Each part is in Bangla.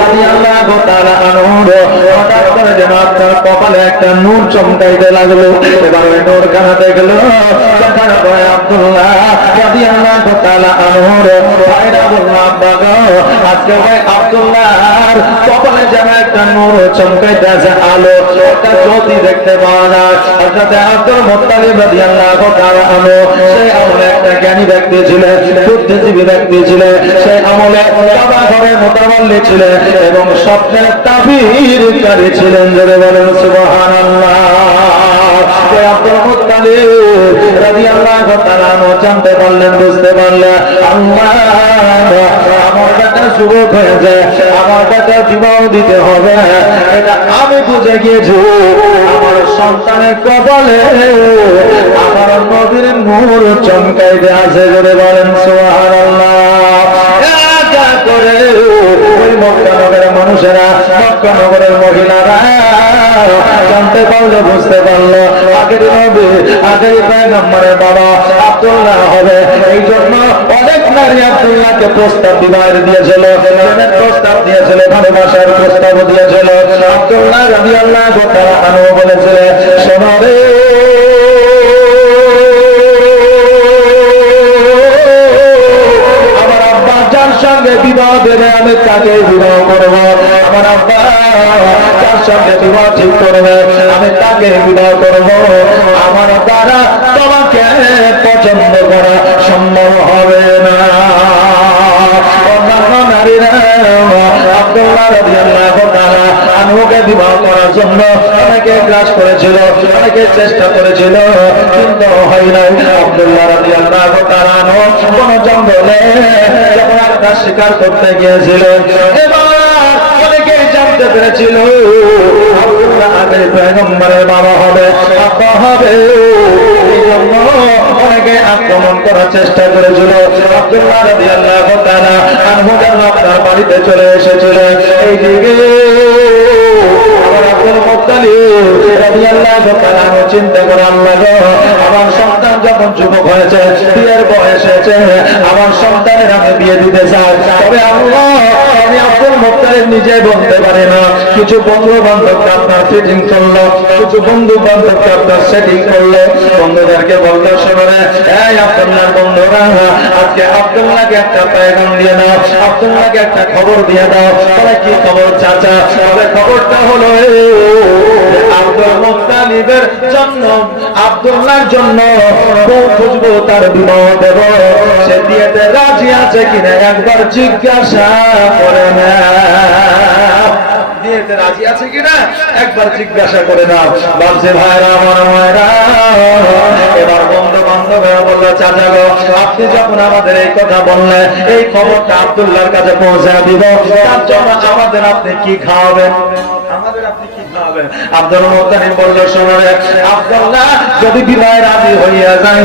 রাদিয়াল্লাহু তাআলা আনহু হঠাৎ করে যেন আপনার কপালে একটা নূর চমকাইতে লাগলো। এবার ওই নূর খানা দেখলো তখন আব্দুল্লাহ রাদিয়াল্লাহু তাআলা আনহু ভাইরা বলল, আব্বা গো, আজকে ভাই আব্দুল্লাহর কপালে যেন একটা নূর চমকাইতে আছে, আলো একটা জ্যোতি দেখতে পাওয়া যায়। অর্থাৎ আব্দুল মুত্তালিব রাদিয়াল্লাহু তাআলা আনহু সেই আমলে একটা জ্ঞানী ব্যক্তি ছিলেন, বুদ্ধিজীবী ব্যক্তি ছিলেন, সেই আমলে কাবা ঘরে মুতাওয়াল্লি ছিলেন এবং স্বপ্নের তাবিরকারী ছিলেন। জোরে বলেন সুবহানাল্লাহ। আব্দুল মুত্তালিব রাদিয়াল্লাহু তাআলা জানতে পারলেন, বুঝতে পারলেন, আল্লাহ আমার বেটা যুবক হয়েছে, আমার বেটা বিবাহ দিতে হবে, এটা আমি বুঝে গিয়েছি। আমার সন্তানের কপালে আমার নবীর নূর চমকাইতে আছে। জোরে বলেন সুবহানাল্লাহ। একা করে ওই মক্কা নগরের মানুষেরা, মক্কা নগরের মহিলারা জানতে পারলো, বুঝতে পারলো আগের নবী, আগের পয়গম্বরের বাবা আব্দুল্লাহ হবে। এই জন্য অনেক নারী আব্দুল্লাহকে প্রস্তাব বিবাহের দিয়েছিল, প্রেমের প্রস্তাব দিয়েছিল, ভালোবাসার প্রস্তাব দিয়েছিল। আব্দুল্লাহ রাদিয়াল্লাহু তাআলা আনহু বলেছিলেন, শোনো রে, আমার আব্বা যার সঙ্গে বিবাহ দেবে আমি তাকে বিবাহ করবো। আমার আব্বা যার সঙ্গে বিবাহ ঠিক করবে আমি তাকে বিবাহ করবো। আমার দ্বারা তোমাকে পছন্দ করা সম্ভব হবে না। অন্যান্য নারীরা আব্দুল্লাহ রাদিয়াল্লাহু তাআলা আনহুকে বিবাহ করার জন্য অনেকে গ্রাস করেছিল, অনেকে চেষ্টা করেছিল, কিন্তু হয় নাই। আব্দুল্লাহ রাদিয়াল্লাহু তাআলা আনহু কোন জঙ্গলে যখন একটা শিকার করতে গিয়েছিলেন, এবার অনেকে জানতে পেরেছিল আব্দুল্লাহ আগের পয়গম্বরের বাবা হবে, আব্বা হবে। এই জন্য অনেকে আক্রমণ করার চেষ্টা করেছিল। আব্দুল্লাহ রাদিয়াল্লাহু তাআলা আনহু যখন আপনার বাড়িতে চলে এসেছিল, এই দিকে আব্দুল মুত্তালিব রাদিয়াল্লাহু তাআলা চিন্তা করে, আল্লাহ গো, আমার সন্তান যখন যুবক হয়েছে, বিয়ের বয়স হয়েছে, আমার সন্তানের আমি বিয়ে দিতে চাই, তবে আল্লাহ আমি আব্দুল মুত্তালিব নিজে বলতে পারি না। কিছু বন্ধু বান্ধবকে আপনার ফিটিং করলো, কিছু বন্ধু বান্ধবকে আপনার সেটিং করলো, বন্ধুদেরকে বললো, শোনো রে, এই আব্দুল্লাহর বন্ধুরা, আজকে আব্দুল্লাহকে একটা পেগাম দিয়ে দাও, আব্দুল্লাহকে একটা খবর দিয়ে দাও। তাহলে কি খবর চাচা? তবে খবরটা হলো আব্দুল মুত্তালিবের জন্য, আব্দুল্লাহর জন্য বউ খুঁজবো, তার বিবাহ দেব, সে বিয়েতে রাজি আছে কিনা একবার জিজ্ঞাসা করে না। বিয়েতে রাজি আছে কিনা একবার জিজ্ঞাসা করে নাও। বাবজি ভাইরা, আমার মায়েরা, এবার বন্ধু বান্ধবেরা বললো, চাচা গো, আপনি যখন আমাদের এই কথা বললেন, এই খবরটা আব্দুল্লাহর কাছে পৌঁছে দিব, তার জন্য আমাদের আপনি কি খাওয়াবেন? আমাদের আপনি কি খাওয়াবেন? আব্দুল মুত্তালিব বলল, শোনো রে আব্দুল্লাহ, যদি বিবাহে রাজি হইয়া যায়,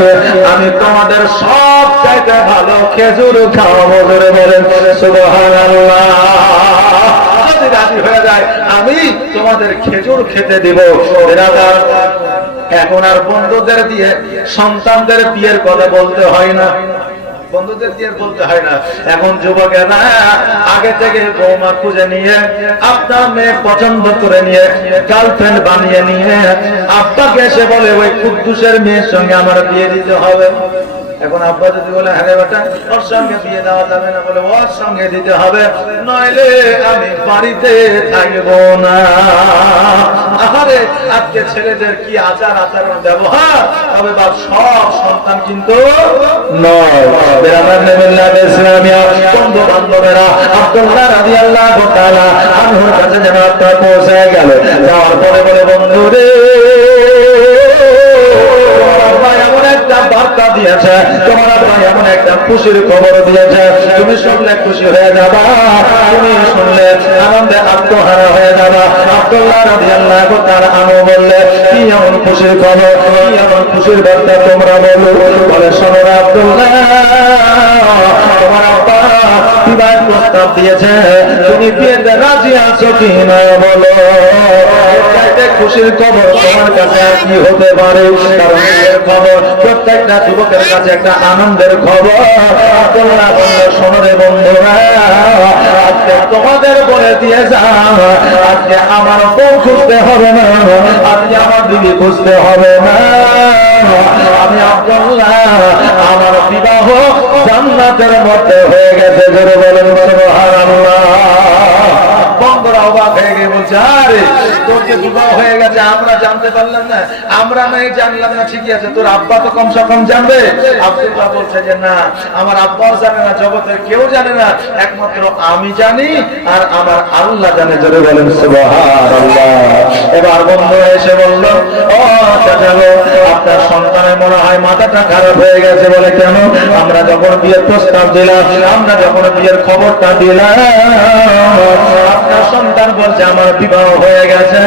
আমি তোমাদের সব চাইতে ভালো খেজুর খাওয়াবো। ধরে বলেন সুবহানাল্লাহ। যদি রাজি হয়ে যায় আমি তোমাদের খেজুর খেতে দিব। এখন আর বন্ধুদের দিয়ে সন্তানদের বিয়ের কথা বলতে হয় না, বন্ধুদের দিয়ে বলতে হয় না। এখন যুবকেরা আগে থেকে বৌমা খুঁজে নিয়ে, আপনার মেয়ে পছন্দ করে নিয়ে, গার্লফ্রেন্ড বানিয়ে নিয়ে আব্বাকে এসে বলে, ওই কুদ্দুসের মেয়ের সঙ্গে আমার বিয়ে দিতে হবে। এখন আব্বা যদি বলে, হ্যাঁ বেটা, ওর সঙ্গে বিয়ে দেওয়া যাবে না, বলে ওর সঙ্গে দিতে হবে, নইলে আমি বাড়িতে থাকবো না। আরে আজকে ছেলেদের কি আচার আচরণ ব্যবহার, তবে বা সব সন্তান কিন্তু নয়। বন্ধু বান্ধবেরা আব্দুল্লাহ রাদিয়াল্লাহু তাআলা আনহুর কাছে যেন আপনার পৌঁছে গেল। যাওয়ার পরে বলে, বন্ধু রে, বার্তা দিয়েছে, তোমার ভাই এমন একটা খুশির খবর দিয়েছে, তুমি শুনলে খুশি হয়ে যাবা, তুমি শুনলে আনন্দে আত্মহারা হয়ে যাবা। আব্দুল্লাহ রাদিয়াল্লাহু তাআলা আনহু বললে, কি এমন খুশির খবর, কি এমন খুশির বার্তা তোমরা বলো? বলে, শোনো আব্দুল্লাহ, তোমার আব্বা বিবাহ প্রস্তাব দিয়েছে, তুমি বিয়েতে রাজি আছো কি না বলো। খুশির খবর তোমার কাছে আর কি হতে পারে? কারণ বিয়ের খবর প্রত্যেকটা যুবকের কাছে একটা আনন্দের খবর। আব্দুল্লাহ বলল, শোনো রে বন্ধুরা, আজকে তোমাদের বলে দিয়ে যাও, আজকে আমার বউ খুঁজতে হবে না, আজকে আমার বিবি খুঁজতে হবে না। আমি আব্দুল্লাহ, আমার বিবাহ জান্নাতের মধ্যে হয়ে গেছে। জোরে বলেন সুবহানাল্লাহ। বন্ধুরা অবাক হয়ে গিয়ে বলছে, আরে তোর যে বিবাহ হয়ে গেছে আমরা জানতে পারলাম না, আমরা নাই জানলাম না, ঠিকই আছে, তোর আব্বা তো কমসে কম জানবে। আব্দুল্লাহ বলছে যে না, আমার আব্বাও জানে না, জগতের কেউ জানে না, একমাত্র আমি জানি আর আমার আল্লাহ জানে। জোরে বলেন সুবহানাল্লাহ। এবার বন্ধু এসে বলল, ও চাচা গো, আপনার সন্তানের মনে হয় মাথাটা খারাপ হয়ে গেছে। বলে কেন? আমরা যখন বিয়ের প্রস্তাব দিলাম, আমরা যখন বিয়ের খবরটা দিলাম, আপনার সন্তান বলছে আমার বিবাহ হয়ে গেছে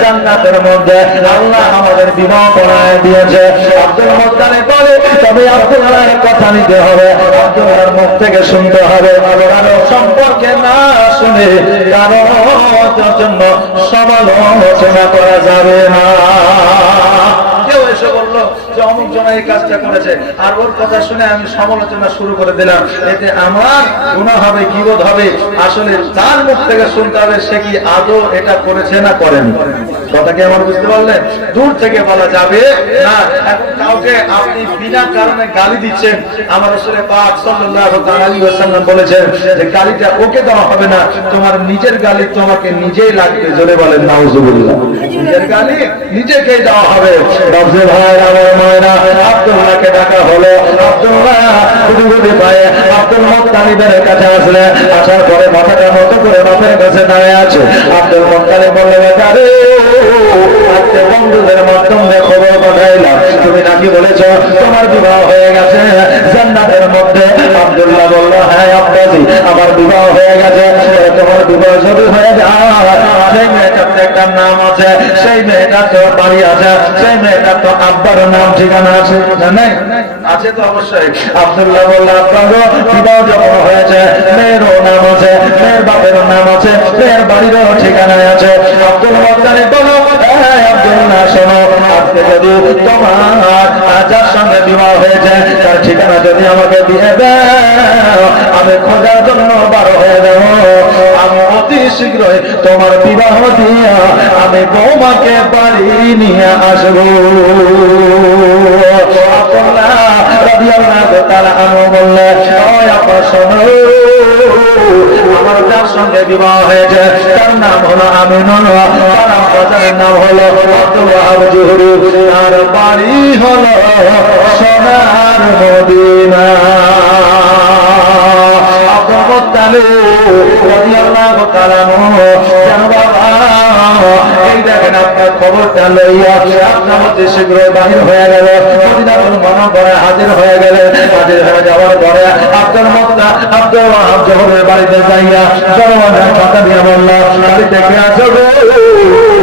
জান্নাতের মধ্যে, আল্লাহ আমাদের বিবাহ করায় দিয়েছে। আব্দুল মুত্তালিব বলে, তবে আব্দুল্লাহর কথা নিতে হবে, আব্দুল্লাহর মুখ থেকে শুনতে হবে, কারো সম্পর্কে না শুনে কারো জন্য সমালোচনা করা যাবে না। কেউ এসে বললো যে অমুক জন এই কাজটা করেছে, আর ওর কথা শুনে আমি সমালোচনা শুরু করে দিলাম, এতে আমার গুনাহ হবে, গীবত হবে। আসলে তার মুখ থেকে শুনতে হবে সে কি আদৌ এটা করেছে না করেন। কথা কি আমার বুঝতে পারলেন? দূর থেকে বলা যাবে না। এখন কাউকে আপনি বিনা কারণে গালি দিচ্ছেন, আমার রাসূল পাক সাল্লাল্লাহু আলাইহি ওয়াসাল্লাম বলেছেন যে গালিটা ওকে দেওয়া হবে না, তোমার নিজের গালি তোমাকে নিজেই লাগবে। জোরে বলেন নাউজুবিল্লাহ। নিজের গালি নিজেকেই দেওয়া হবে। বাবজে ভাই আমার মায়েরা, আব্দুল্লাহকে ডাকা হলো। আব্দুল্লাহ গুটি গুটি পায়ে আব্দুল মুত্তালিবের কাছে আসলে, আসার পরে মাথাটা নত করে বাপের কাছে দাঁড়িয়ে আছে। আব্দুল মুত্তালিব বলল, আরে আজকে বন্ধুদের মাধ্যমে খবর পাঠাইলাম, তুমি নাকি বলেছ তোমার বিবাহ হয়ে গেছে জান্নাতের মধ্যে। আব্দুল্লাহ বলল, হ্যাঁ আব্বাজি, আমার বিবাহ হয়ে গেছে। তোমার বিবাহ যদি হয়ে যায়, সেই মেয়েটার তো একটা নাম আছে, সেই মেয়েটার তো বাড়ি আছে, সেই মেয়েটার তো আব্বার নাম ঠিকানা আছে, জানেন? আছে তো অবশ্যই। আব্দুল্লাহ বলল, আব্বা গো, বিবাহ যখন হয়েছে মেয়েরও নাম আছে, মেয়ের বাপেরও নাম আছে, মেয়ের বাড়িরও ঠিকানা আছে। আব্দুল মুত্তালিব বলল, আব্দুল্লাহ শোনো, আজকে যদি তোমার যার সঙ্গে বিবাহ হয়েছে তার ঠিকানা যদি আমাকে দিয়ে দাও, আমি খোঁজার জন্য বার হয়ে যাব। আমি অতি শীঘ্রই তোমার বিবাহ দিয়া আমি বৌমাকে বাড়ি নিয়ে আসবো। আব্দুল্লাহ রাদিয়াল্লাহু তাআলা আনহু বললেন, ও আপা শোনো, আমার যার সঙ্গে বিবাহ হয়েছে তার নাম হলো আমিনুল্লাহ, তার আব্বার নাম হলো আব্দুল ওয়াহাব জুহরি, তার বাড়ি হলো সোনার মদিনা। আব্দুল মুত্তালিব রাদিয়াল্লাহু তাআলা আনহু, জানো বাবা, এই দেখেন আপনার খবরটা লইয়া আপনার মধ্যে শীঘ্রই বাহির হয়ে গেল, মদিনাতুল মুনাওয়ারায় হাজির হয়ে গেলেন। হাজির হয়ে যাওয়ার পরে আব্দুল ওয়াহাব জোহরের বাড়িতে যাইয়া দরওয়াজার কথা দিয়ে বলল, বাড়িতে কে আছো গো?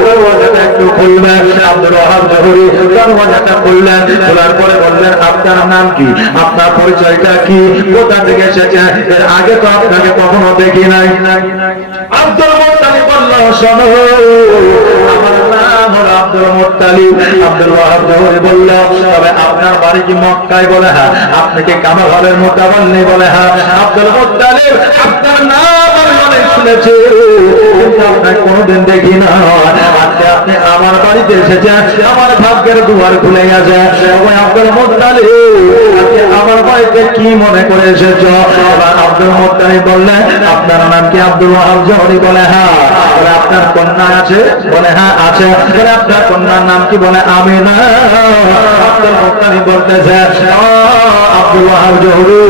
দরওয়াজাটা একটু খুলবেন। আব্দুল ওয়াহাব জোহরি দরওয়াজাটা খুললেন। খোলার পরে বললেন, আপনার নাম কি, আপনার পরিচয়টা কি, কোথা থেকে এসেছেন, এর আগে তো আপনাকে কখনো দেখি নাই। আব্দুল মুত্তালিব বলল, শোনো, আমার নাম হলো আব্দুল মুত্তালিব। আব্দুল ওয়াহাব জোহরি বলল, তবে আপনার বাড়ি কি মক্কায়? বলে হ্যাঁ। আপনি কি কামাল হলের মোতাবল্লি? বলে হ্যাঁ। আব্দুল মুত্তালিব, আপনার নাম আমি অনেক শুনেছি, কিন্তু আপনাকে কোনোদিন দেখি না। আজকে আপনি আমার বাড়িতে এসেছেন, আমার ভাগ্যের দুয়ার খুলে গেছে। ওই আব্দুল মুত্তালিব, আজকে আমার বাড়িতে কি মনে করে এসেছ? এবার আব্দুল মুত্তালিব বললেন, আপনার নাম কি? আব্দুল ওয়াহাব জোহরি। বলে হ্যাঁ। বলে আপনার কন্যা আছে? বলে হ্যাঁ আছে। বলে আপনার কন্যার নাম কি? বলে আমিনা। আব্দুল মুত্তালিব বলতেছে, আব্দুল ওয়াহাব জোহরি,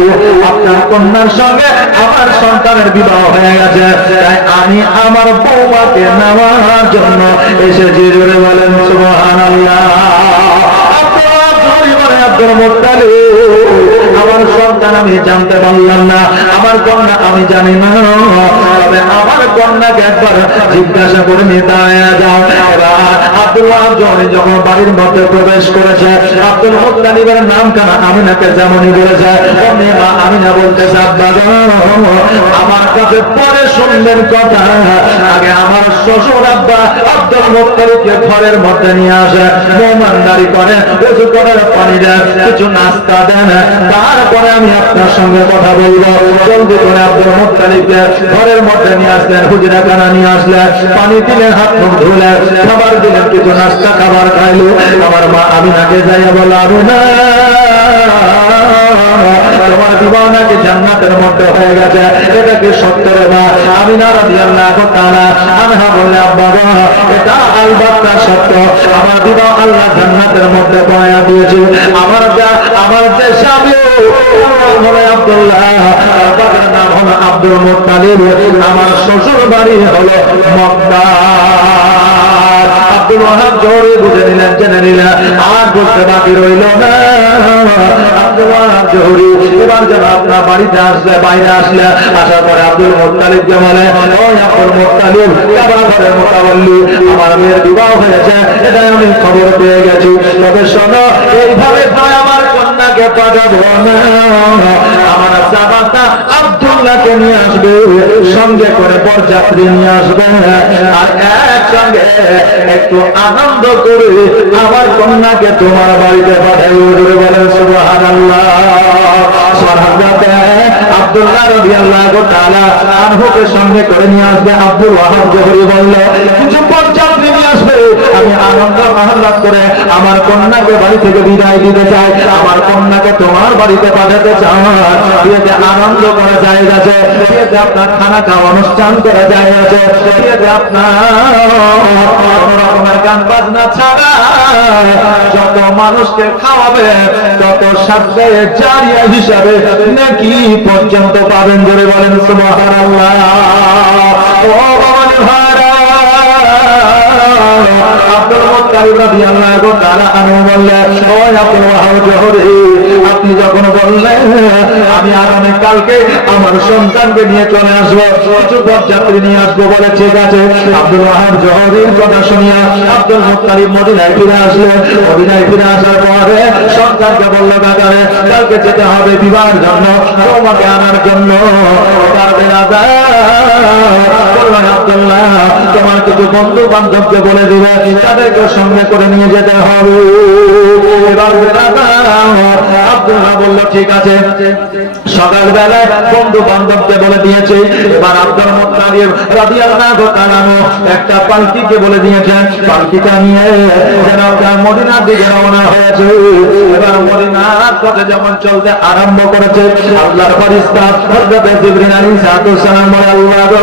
আপনার কন্যার সঙ্গে আমার সন্তানের বিবাহ হয়ে গেছে, তাই আমি আমার বৌমাকে নেওয়ার জন্য এসেছি। জোরে বলেন সুবহানাল্লাহ। আব্দুল মুত্তালিব, আমার সন্তান আমি জানতে পারলাম না, আমার কন্যা আমি জানি না, তবে আমার কন্যাকে একবার জিজ্ঞাসা করে নিয়ে দাঁড়িয়ে যাও। এবার আব্দুল ওয়াহাব জোহরি যখন বাড়ির মধ্যে প্রবেশ করেছে, আব্দুল মুত্তালিবের নাম কানা আমিনাকে যেমনই বলেছে, অমনি মা আমিনা বলতেছে, আব্বা গো, আমার কাছে পরে শুনবেন কথা, আগে আমার শ্বশুর আব্বা আব্দুল মুত্তালিবকে ঘরের মধ্যে নিয়ে আসে, মেহমানদারি করে, ওযু করে, পানি দেন, কিছু নাস্তা দেন, তারপরে আমি আপনার সঙ্গে কথা বলবো। জলদি করে আব্দুল মুত্তালিবকে ঘরের মধ্যে নিয়ে আসলেন, হুজরাখানা নিয়ে আসলেন, পানি দিলেন, হাত মুখ ধুলেন, খাবার দিলেন, কিছু নাস্তা খাবার খাইলো। আমার মা আমিনাকে যাইয়া বলল, আমিনা তোমার বিবাহ নাকি জান্নাতের মধ্যে হয়ে গেছে, এটা কি সত্য রে মা? আমিনা রাদিয়াল্লাহু তাআলা আনহা বললেন, আব্বা গো, এটা আলবাত্তা সত্য, আমার বিবাহ আল্লাহ জান্নাতের মধ্যে পয়া দিয়েছে। আমার যে স্বামী হলো আব্দুল্লাহ, বাবার নাম হলো আব্দুল মুত্তালিব, আমার শ্বশুর বাড়ি হলো মক্কা। আব্দুল ওয়াহাব জোরে বুঝে নিলেন, জেনে নিলেন, আর বুঝতে বাকি রইল না। আব্দুল ওয়াহাব জোহরি এবার যেন আপনার বাড়িতে আসলে, বাইরে আসলে, আসার পরে আব্দুল মুত্তালিবকে বলে, ওই আব্দুল মুত্তালিব, কাবা ঘরের মুতাওয়াল্লি, আমার মেয়ের বিবাহ হয়েছে, এটাই আমি খবর পেয়ে গেছি। তবে শোনো, এইভাবে নয় আমার কন্যাকে পাঠাবো না, আমার জামাতা আব্দুল্লাহকে নিয়ে আসবে, সঙ্গে করে বরযাত্রী নিয়ে আসবে, আর একসঙ্গে একটু আনন্দ করে আমার কন্যাকে তোমার বাড়িতে পাঠাবো। বলেন সুবহানাল্লাহ। আব্দুল্লাহ রাদিয়াল্লাহু তাআলা আনহুকে সঙ্গে করে নিয়ে আসবে। আব্দুল ওয়াহাব জোহরি বলল, কিছু বরযাত্রী নিয়ে আসবে, আমি আনন্দ আহ্লাদ করে আমার কন্যাকে বাড়ি থেকে বিদায় দিতে চাই, আমার কন্যাকে তোমার বাড়িতে পাঠাতে চাই। বিয়েতে আনন্দ করা যায় গেছে, বিয়েতে আপনার খানা খাওয়া অনুষ্ঠান করা যায় গেছে, বিয়েতে আপনার রকমের গান বাজনা ছাড়া যত মানুষকে খাওয়াবে তত সাথে জারিয়া হিসাবে নাকি পর্যন্ত পাবেন। ধরে বলেন সুবহানাল্লাহ। ও বাবা ভাইরা, আব্দুল মুত্তালিব রাদিয়াল্লাহু তাআলা আনহু বললেন, ও আব্দুল ওয়াহাব জোহরি, আপনি যখন বললেন আমি আগামী কালকে আমার সন্তানকে নিয়ে চলে আসবো, কিছু বরযাত্রী নিয়ে আসবো বলে, ঠিক আছে। আব্দুল ওয়াহাব জোহরির কথা শুনিয়া আব্দুল মুত্তালিব মদিনায় ফিরে আসলেন। মদিনায় ফিরে আসার পরে সন্তানকে বলল, বাজারে কালকে যেতে হবে বিবাহের জন্য, তোমাকে আনার জন্য। পারবে না আব্দুল্লাহ, তোমার কিছু বন্ধু বান্ধবকে বলে দিবে, তাদেরকে সঙ্গে করে নিয়ে যেতে হবে। এবার আব্দুল্লাহ বলল, ঠিক আছে। সকালবেলায় বন্ধু বান্ধবকে বলে দিয়েছে। এবার আব্দুল মুত্তালিব রাদিয়াল্লাহু তাআলা একটা পালকিকে বলে দিয়েছেন, পালকিটা নিয়ে যেন মদিনার দিকে রওনা হয়েছে। এবার মদিনার পথে যখন চলতে আরম্ভ করেছে, আল্লাহর ফেরেশতা হযরত জিবরিল আলাইহিস সালাম বলে, আল্লাহ গো,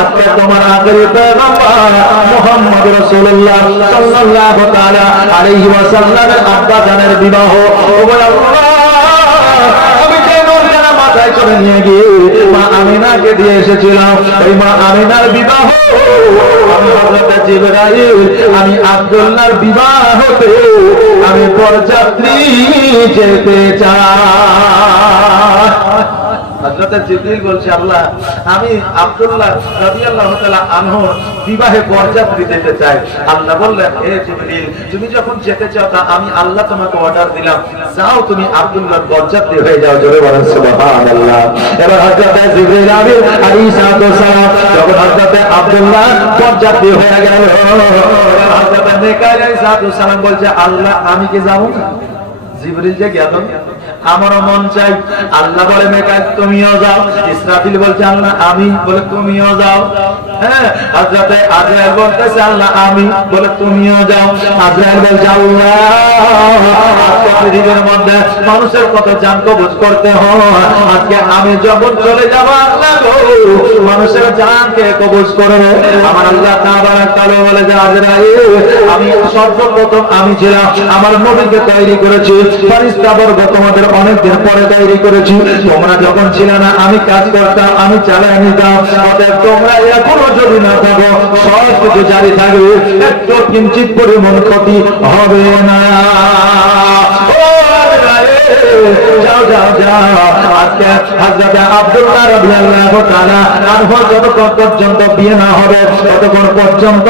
আজকে তোমার আখেরি পয়গম্বর মুহাম্মদ রাসূলুল্লাহ সাল্লাল্লাহু তাআলা আলাইহি ওয়াসাল্লামের আব্বা জানের বিবাহ। ও বলে, আল্লাহ, আমি যে নূরজানা মাথায় করে নিয়ে গিয়ে মা আমিনাকে দিয়ে এসেছিলাম, ওই মা আমিনার বিবাহ, আমি হযরত জিবরাইল, আমি আব্দুল্লাহর বিবাহ হতে আমি বরযাত্রী যেতে চাই। হযরত জিবরিল বলছে, আল্লাহ, আমি আব্দুল্লাহ রাদিয়াল্লাহু তাআলা আনহু বিবাহে বরযাত্রী যেতে চাই। আল্লাহ বললেন, হে জিবরিল, তুমি যখন যেতে চাও তা আমি আল্লাহ তোমাকে অর্ডার দিলাম, যাও তুমি আব্দুল্লাহর বরযাত্রী হয়ে যাও। জোরে বলেন সুবহানাল্লাহ। এবার হযরত জিবরিল আলাইহিস সালাম যখন হযরত আব্দুল্লাহ বরযাত্রী হয়ে গেল, হযরত মিকাইল আলাইহিস সালাম বলছে, আল্লাহ, আমি কি যাব? জিবরিল যে গেল, আমারও মন চাই। আল্লাহ বলে, মিকাইল তুমিও যাও। ইসরাফিল বলছে, আল্লাহ আমি, বলে তুমিও যাও। হ্যাঁ, হযরত আজরাইল বলতেছে, আল্লাহ আমি, বলে তুমিও যাও। আজরাইল বলছে, আল্লাহ, আজকে পৃথিবীর মধ্যে মানুষের কত জান কবজ করতে হয়, আজকে আমি যখন চলে যাব, আল্লাহ গো, মানুষের জানকে কবজ করবে। আমার আল্লাহ তাআলা বলে যে, আজরাইল, আমি সর্বপ্রথম আমি ছিলাম, আমার নবীকে তৈরি করেছি, ফেরেশতা বর্গ তোমাদের অনেকদিন পরে তৈরি করেছি। তোমরা যখন ছিল না আমি কাজ করতাম, আমি চালিয়ে নিতাম। অতএব তোমরা এখনো যদি না থাকো, সব কিছু জারি থাকবে, একটু কিঞ্চিত পরিমাণ ক্ষতি হবে না। যাও যাও যাও। আজকে হযরত আব্দুল্লাহ রাদিয়াল্লাহু তাআলা আনহু যতক্ষণ পর্যন্ত বিয়ে না হবে, ততক্ষণ পর্যন্ত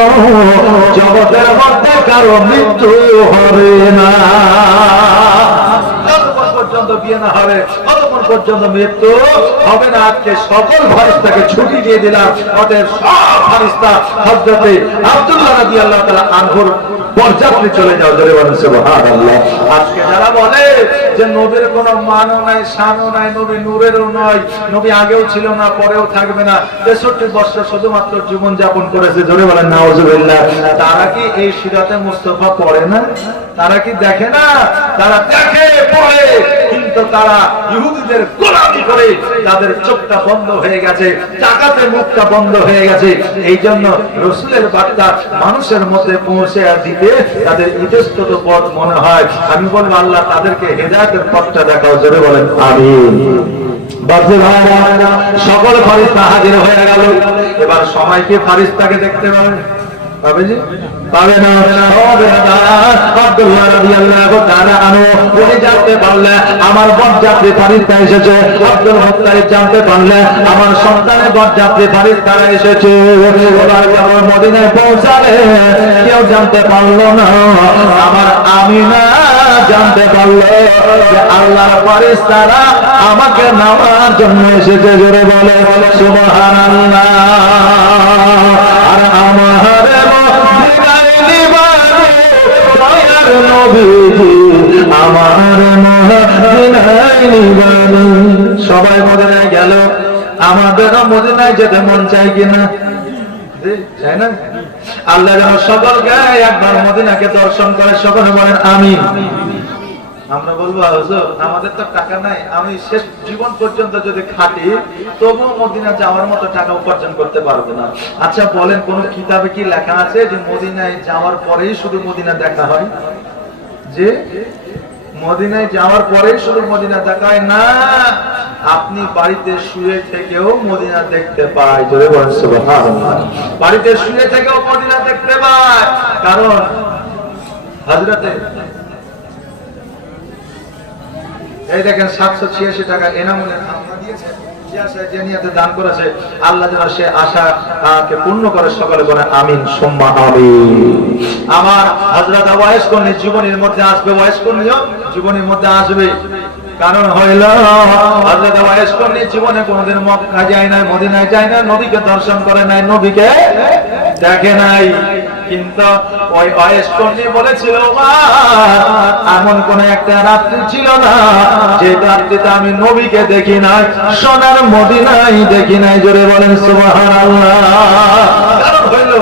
জগতের মধ্যে কারো মৃত্যু হবে না। যতক্ষণ পর্যন্ত বিয়ে না হবে, ততক্ষণ যতক্ষণ পর্যন্ত মৃত্যু হবে না আজকে সকল ফেরেশতাকে ছুটি দিয়ে দিলাম, ওদের সব ফেরেশতা হযরতে আব্দুল্লাহ রাদিয়াল্লাহু তাআলা আনহুর বরযাত্রী চলে যাও। জোরে বলেন সুবহানাল্লাহ। আজকে যারা বলে যে নবীর কোনো মানও নাই, শানও নাই, নবী নূরেরও নয়, নবী আগেও ছিল না পরেও থাকবে না, 63 বছর শুধুমাত্র জীবন যাপন করেছে, জোরে বলেন নাউজুবিল্লাহ। তারা কি এই সিরাতে মুস্তাফা পড়ে না? তারা কি দেখে না? তারা দেখে পড়ে, কিন্তু তারা ইহুদিদের গোলামি করে তাদের চোখটা বন্ধ হয়ে গেছে, টাকাতে মুখটা বন্ধ হয়ে গেছে। এই জন্য রাসূলের বার্তা মানুষের মধ্যে পৌঁছে দিতে তাদের ইতস্তত পথ মনে হয়। আমি বলবো আল্লাহ তাদেরকে হেদায়েতের পথটা দেখাও। জোরে বলেন আমিন। বাজে ভাইরা, সকল ফেরেশতা হাজির হয়ে গেল। এবার সবাইকে ফেরেশতাকে দেখতে পাবেন? পাবে জি? পাবে না? আব্দুল্লাহ রাদিয়াল্লাহু তাআলা আনহু উনি জানতে পারলেন আমার বরযাত্রী ফেরেশতা এসেছে। আব্দুল মুত্তালিব জানতে পারলেন আমার সন্তানের বরযাত্রী ফেরেশতারা এসেছে। এবার যখন মদিনায় পৌঁছালে কেউ জানতে পারলো না। আমার আমিনা জানতে পারলো যে আল্লাহর ফেরেশতারা আমাকে নেওয়ার জন্য এসেছে। জোরে বলে সুবহানাল্লাহ। আর আমার সবাই মদিনায় গেল, আমাদেরও মদিনায় যেতে মন চাই কিনা? চাই না? আল্লাহ যেন সকলকে একবার মদিনাকে দর্শন করে, সকলে বলেন আমিন। আমরা বলবো হুজুর আমাদের তো টাকা নাই, আমি শেষ জীবন পর্যন্ত যদি খাটি তবুও মদিনা যাওয়ার মতো টাকা উপার্জন করতে পারবো না। আচ্ছা বলেন, কোন কিতাবে কি লেখা আছে যে মদিনায় যাওয়ার পরেই শুধু মদিনা দেখা হয়? যে মদিনায় যাওয়ার পরেই শুধু মদিনা দেখা হয় না, আপনি বাড়িতে শুয়ে থেকেও মদিনা দেখতে পায়। জোরে বলেন সুবহানাল্লাহ। বাড়িতে শুয়ে থেকেও মদিনা দেখতে পায়। কারণ হযরতে এই দেখেন 786 টাকা এনামুলের আল্লাহ দিয়েছে, যে নিয়তে দান করেছে, আল্লাহ যেন সে আশাকে পূর্ণ করে। সকলে বলে আমিন সুম্মা আমিন। আমার হযরত ওয়াইস কোনি জীবনের মধ্যে আসবে, ওয়াইস কোনিও জীবনের মধ্যে আসবে। কারণ হইল হযরত ওয়াইস কোনি জীবনে কোনোদিন মক্কা যায় নাই, মদিনায় যায় না, নবীকে দর্শন করে নাই, নবীকে দেখে নাই। কিন্তু ওই ওয়াইস কোনি বলেছিল এমন কোন একটা রাত্রি ছিল না যে রাত্রিতে আমি নবীকে দেখি নাই, সোনার মদিনায় দেখি নাই। জোরে বলেন সুবহানাল্লাহ। কারণ হইল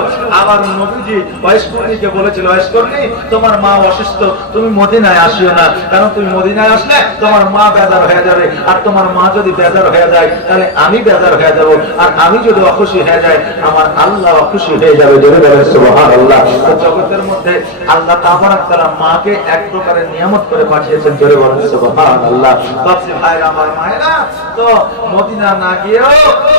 আমার নবীজি ওয়াইস কোনিকে বলেছিল, ওয়াইস কোনি তোমার মা অসুস্থ, তুমি মদিনায় আসিও না, কারণ তুমি মদিনায় আসলে তোমার মা বেজার হয়ে যাবে, আর তোমার মা যদি বেজার হয়ে যায় তাহলে আমি বেজার হয়ে যাব, আর আমি যদি অখুশি হয়ে যাই আমার আল্লাহ অখুশি হয়ে যাবে। জোরে বলেন সুবহানাল্লাহ। জগতের মধ্যে আল্লাহ তাবারাক তাআলা মাকে এক প্রকারের নিয়ামত করে পাঠিয়েছেন। জোরে বলেন সুবহানাল্লাহ। তবে ভাইরা আমার মায়েরা তো মদিনা না গিয়েও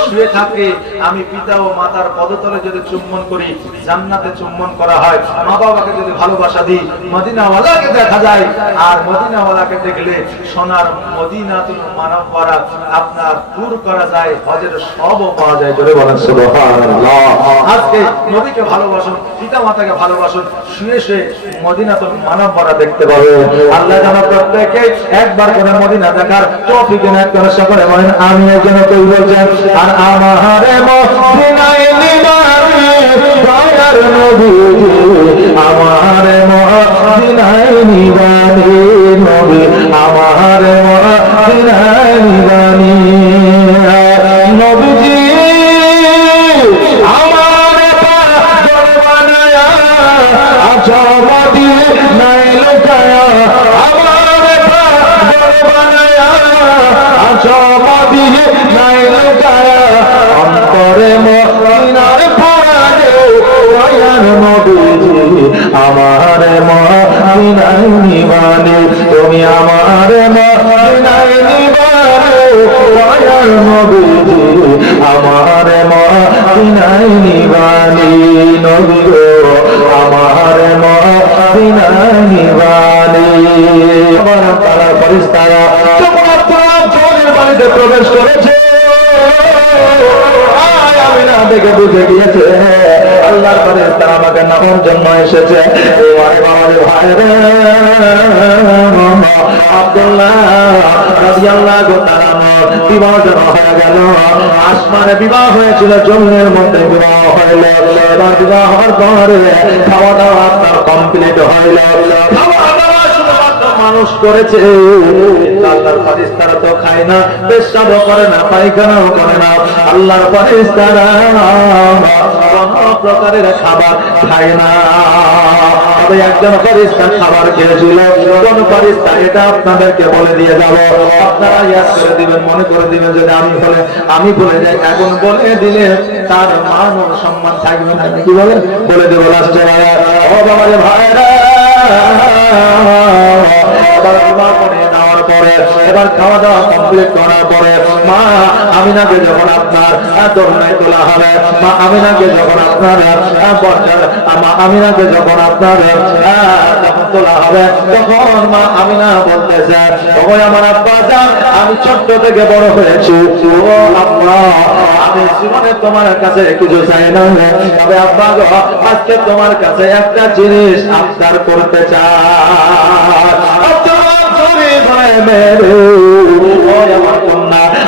শুয়ে থাকে, আমি পিতা ও মাতার পদতলে যদি চুম্বন করি জান্নাতে চুম্বন করা হয়, মা বাবাকে যদি ভালোবাসা দিই মদিনাওয়ালাকে দেখা যায়, আর মদিনাওয়ালাকে দেখলে সোনার মদিনাতুল মুনাওয়ারা আপনার দূর করা যায়, হজের সবও পাওয়া যায়। জোরে বলেন সুবহানাল্লাহ। আজকে নবীকে ভালোবাসুন, পিতা মাতাকে ভালোবাসুন, শুয়ে শুয়ে মদিনাতুল মুনাওয়ারা দেখতে পাবে। আল্লাহ যেন প্রত্যেককে একবার করে মদিনা দেখার তৌফিক এনায়েত করে। সকলে বলেন আমিন। যেন কেউ বলছেন আর আমারে মদিনায় নিবারে দয়ার নবীজি, আমারে মদিনায় নিবারে নবী, আমারে মদিনায় নিবারে নবীজি, আমারে পাগল বানায়া আছো মদিনায় লুকায়া, আমারে পাগল বানায়া আছো মদিনায় লুকায়া, অন্তরে মদিনার পরাগে দয়ার নবীজি, আমারে মদিনায় নিবারে তুমি, আমারে মদিনায় নিবারে দয়ার নবীজি, আমারে মদিনায় নিবারে নবী গো, আমারে মদিনায় নিবারে। আমার তারা ফেরেশতারা তোমার জোরের বাড়িতে প্রবেশ করেছে, আমিনা দেখে বুঝে গিয়েছে আল্লাহর ফেরেশতারা আমাকে নেওয়ার জন্য এসেছে। আব্দুল্লাহ রাদিয়াল্লাহু তাআলা বিবাহ যখন হয়ে গেল, আসমানে বিবাহ হয়েছিল, জমিনের মধ্যে বিবাহ হইল। এবার বিবাহ হওয়ার পরে খাওয়া দাওয়া আপনার কমপ্লিট হইল। খাওয়া দাওয়া শুধুমাত্র মানুষ করেছে, আল্লাহর ফেরেশতারা তো খায় না, পেশাবও করে না, পায়খানাও করে না। আল্লাহর ফেরেশতারা কোন প্রকারের খাবার খায় না। তবে একজন ফেরেশতা খাবার খেয়েছিল। কোন ফেরেশতা এটা আপনাদেরকে বলে দিয়ে যাব, আপনারা ইয়াদ করে দিবেন, মনে করে দিবেন। যদি আমি বলে যাই, এখন বলে দিলে তার মান ও সম্মান থাকবে না। কি বলে বলে দেবো লাস্টে। ও বাবার ভাইরা, এবার খাওয়া দাওয়া কমপ্লিট করার পরে মা আমিনাকে যখন আপনার দোলনায় তোলা হবে, মা আমিনাকে যখন আপনার মা আমিনাকে যখন আপনার যখন তোলা হবে, তখন মা আমিনা বলতেছে, ওই আমার আব্বা যান, আমি ছোট্ট থেকে বড় হয়েছি, ও আব্বা আমি জীবনে তোমার কাছে কিছু চাই না, তবে আব্বা গো আজকে তোমার কাছে একটা জিনিস আবদার করতে চাই।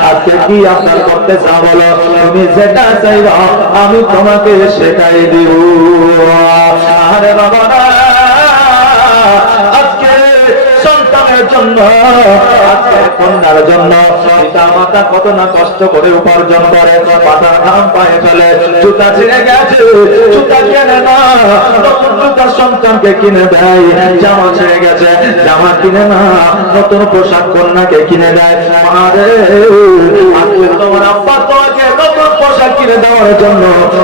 আজকে কি আপনার করতে চাও বলো, তুমি যেটা চাইবা আমি তোমাকে সেটাই দিব। আরে বাবা, আজকে সন্তানের জন্য, আজকে কন্যার জন্য পিতা মাতা কত না কষ্ট করে উপার্জন করে, পাতার ঘাম পায়ে ফেলে, জুতা ছিঁড়ে গেছে জুতা কেনে না, নতুন জুতা সন্তানকে কিনে দেয়, জামা ছিঁড়ে গেছে জামা কিনে না, নতুন পোশাক কন্যাকে কিনে দেয়। আরে আজকে তোমার আব্বা তোমাকে নতুন পোশাক কিনে দেওয়ার জন্য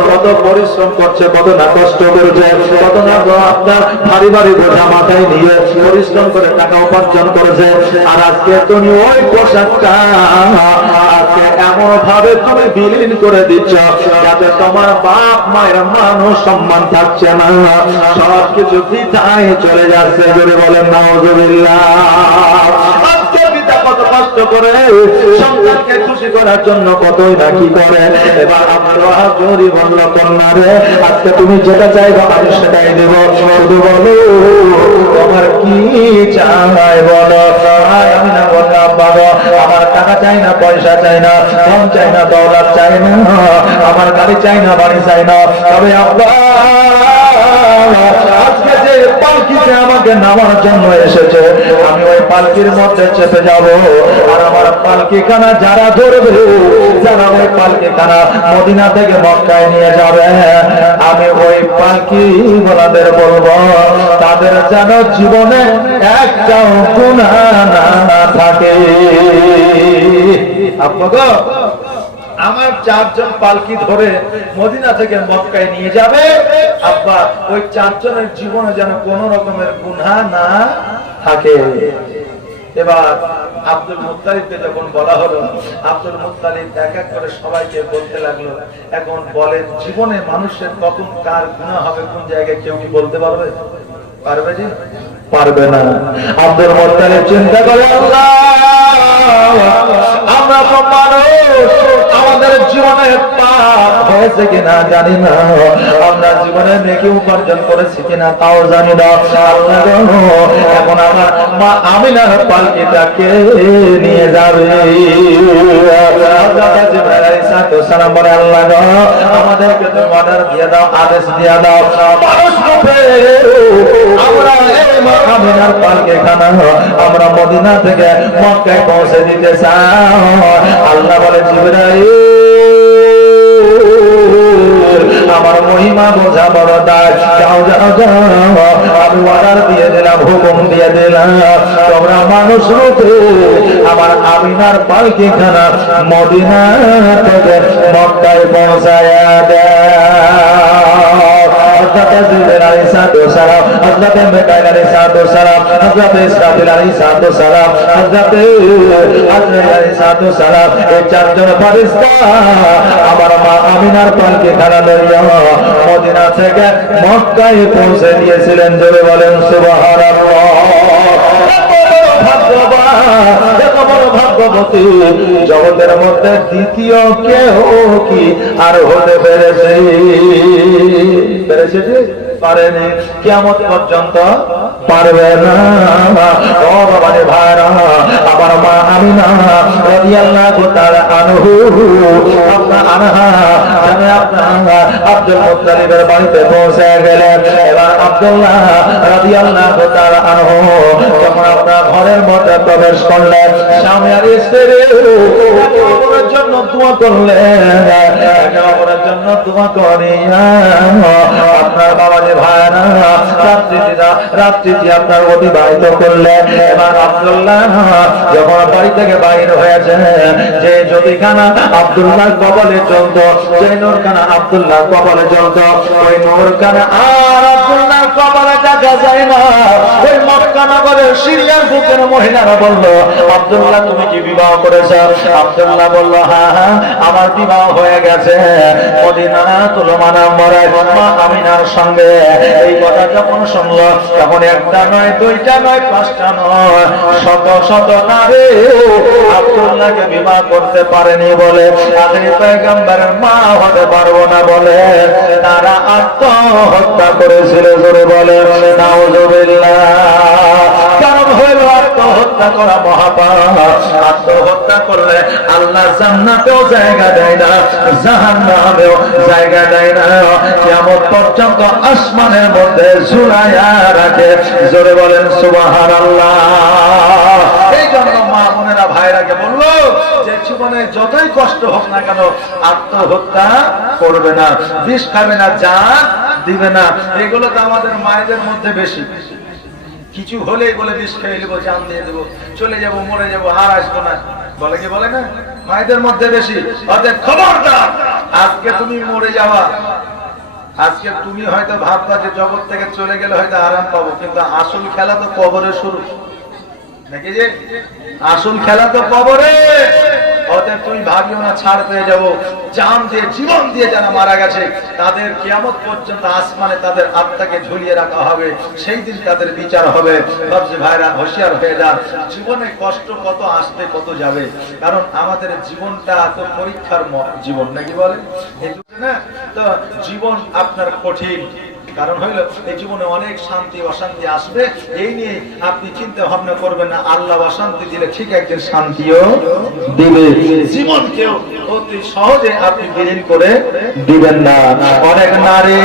কত পরিশ্রম করছে, কত না কষ্ট করছে, কত না আপনার ভারী ভারী বোঝা মাথায় নিয়ে পরিশ্রম করে টাকা উপার্জন করেছে। আর আজকে তুমি ওই পোশাকটা আজকে এমন ভাবে তুমি বিলীন করে দিচ্ছ যাতে তোমার বাপ মায়ের মান ও সম্মান থাকছে না, সব কিছু বৃথায় চলে যাচ্ছে। যদি বলেন নাউজুবিল্লাহ। আজকে পিতা কত কষ্ট করে সন্তানকে খুশি করার জন্য কতই না কি করে। এবার আমার জোরি বলল, কন্যা রে আজকে তুমি যেটা চাইবো আমি সেটাই দেব, শুধু বলো তোমার কি চাই বলো। আমি না বললাম বাবা আমার টাকা চাই না, পয়সা চাই না, ধন চাই না, দৌলত চাই না, আমার গাড়ি চাই না, বাড়ি চাই না, তবে আব্বা আজকে যে পালকিতে আমাকে নামার জন্য এসেছে, আমি ওই পালকির মধ্যে চেপে যাব, আর আমার পালকি খানা যারা ধরবে, যারা ওই পালকি খানা মদিনা থেকে মক্কায় নিয়ে যাবে, আমি ওই পালকি ওনাদের বলবো তাদের যেন জীবনে একটাও গুনাহ না থাকে। আপনাকে আমার চারজন পালকি ধরে মদিনা থেকে মক্কায় নিয়ে যাবে, আব্বা ওই চারজনের জীবনে যেন কোন রকমের গুনাহ না থাকে। এবার আব্দুল মুত্তালিবকে যখন বলা হলো, আব্দুল মুত্তালিব এক এক করে সবাইকে বলতে লাগলো, এখন বলে জীবনে মানুষের কখন কার গুনাহ হবে কোন জায়গায় কেউ কি বলতে পারবে? পারবে জি? পারবে না। আব্দুল মুত্তালিব চিন্তা করে, আল্লাহ আমরা তো মানুষ, আমাদের জীবনে পাপ হয়েছে কিনা জানি না, আমরা জীবনে নেকি উপার্জন করেছি কিনা তাও জানি না। এখন আমার মা আমিনার পালকিটাকে নিয়ে যাবে। সালাম বলে, আল্লাহ আমাদেরকে তুমি অর্ডার দিয়ে দাও, আদেশ দিয়ে দাও, মানুষ রূপে আমরা এই মা আমিনার পালকি খানা আমরা মদিনা থেকে মক্কায় পৌঁছে দিতে চাই। আল্লাহ বলে, জিবরাইল আমার মহিমা বোঝা বড় দায়, যাও যাও যাও, আমি অর্ডার দিয়ে দিলাম, হুকুম দিয়ে দিলাম, তোমরা মানুষ রূপে আমার আমিনার পালকি খানা মদিনা থেকে মক্কায় পৌঁছায় দেয়। হযরত জিবরাইল আলাইহিস সালাম, হযরত মিকাইল আলাইহিস সালাম, হযরত ইসরাফিল আলাইহিস সালাম, হযরত আজরাইল আলাইহিস সালাম, এই চারজন ফেরেশতা আমার মা আমিনার পালকি খানা লইয়া মদিনা থেকে মক্কায় পৌঁছে দিয়েছিলেন। জোরে বলেন সুবহানাল্লাহ। ভাগ্যবতী জগতের মধ্যে দ্বিতীয় কেউ কি আর হতে পেরেছে? পারেনি, কিয়ামত পর্যন্ত পারবে না। ও বাবারে ভাইরা, আমার মা আমিনা রাদিয়াল্লাহু তাআলা আনহু আনহা জানে আপনারা আব্দুল মুত্তালিবের বাড়িতে পৌঁছে গেলেন। এবার আব্দুল্লাহ রাদিয়াল্লাহু তাআলা আনহু যখন আপনার ঘরের মধ্যে প্রবেশ করলেন, স্বামী আর স্ত্রী একে অপরের জন্য দোয়া করলেন, একে অপরের জন্য দোয়া করিয়া আপনার বাবাজি ভাইরা রাত্রিটি আপনার অতিবাহিত করলেন। এবার আব্দুল্লাহ যখন বাড়ি থেকে বাইর হয়েছে, যে জ্যোতিখানা আব্দুল্লাহ কবলে চলত, যে নূরখানা আব্দুল্লাহ কবলে চলত, ওই নূরখানা আর আব্দুল্লাহ কবলে দেখা যায় না। ওই মক্কা নগরের সিরিয়ার বুকের মহিলারা বলল, আব্দুল্লাহ তুমি কি বিবাহ করেছ? আব্দুল্লাহ বলল, হ্যাঁ হ্যাঁ আমার বিবাহ হয়ে গেছে মদিনাতুল মুনাওয়ারায় মা আমিনার সঙ্গে। এই কথা যখন শুনল, তখন একটা নয়, দুইটা নয়, পাঁচটা নয়, শত শত নারী আব্দুল্লাহকে বিবাহ করতে পারেনি বলে, আখির পয়গম্বরের মা হতে পারবো না বলে তারা আত্মহত্যা করেছিল। জোরে বলে নাউজুবিল্লাহ। কারণ হইল আত্মহত্যা করা মহাপাপ। আত্মহত্যা করলে আল্লাহ জান্নাতেও জায়গা দেয় না, জাহান্নামেও জায়গা দেয় না, কিয়ামত পর্যন্ত আসমানের মধ্যে ঝুলাইয়া রাখে। জোরে বলেন সুবহানাল্লাহ। এই জন্য মা বোনেরা ভাইরাকে বললো যে জীবনে যতই কষ্ট হোক না কেন আত্মহত্যা করবে না, বিষ খাবে না, জান দিবে না। এগুলো তো আমাদের মায়েদের মধ্যে বেশি। কিছু হলেই বলে বিষ খেয়ে নেবো, জান দিয়ে দেবো, চলে যাবো, মরে যাবো, আর আসবো না, বলে কি বলে না? মায়েদের মধ্যে বেশি। অতএব খবরদার, আজকে তুমি মরে যাওয়া, আজকে তুমি হয়তো ভাববা যে জগৎ থেকে চলে গেলে হয়তো আরাম পাবো, কিন্তু আসল খেলা তো কবরে শুরু নাকি? যে আসল খেলা তো কবরে। অতএব তুমি ভাবিও না ছাড় পেয়ে যাবো। জান দিয়ে, জীবন দিয়ে যারা মারা গেছে তাদের কিয়ামত পর্যন্ত আসমানে তাদের আত্মাকে ঝুলিয়ে রাখা হবে, সেই দিন তাদের বিচার হবে। ভাবছি ভাইরা হুঁশিয়ার হয়ে যান, জীবনে কষ্ট কত আসবে কত যাবে, কারণ আমাদের জীবনটা তো পরীক্ষার জীবন নাকি বলে না? তো জীবন আপনার কঠিন, কারণ হইল এই জীবনে অনেক শান্তি অশান্তি আসবে। এই নিয়ে আপনি চিন্তা ভাবনা করবেন না, আল্লাহ অশান্তি দিলে ঠিক একদিন শান্তিও দিবে। জীবনকেও অতি সহজে আপনি বিলীন করে দিবেন না। অনেক নারী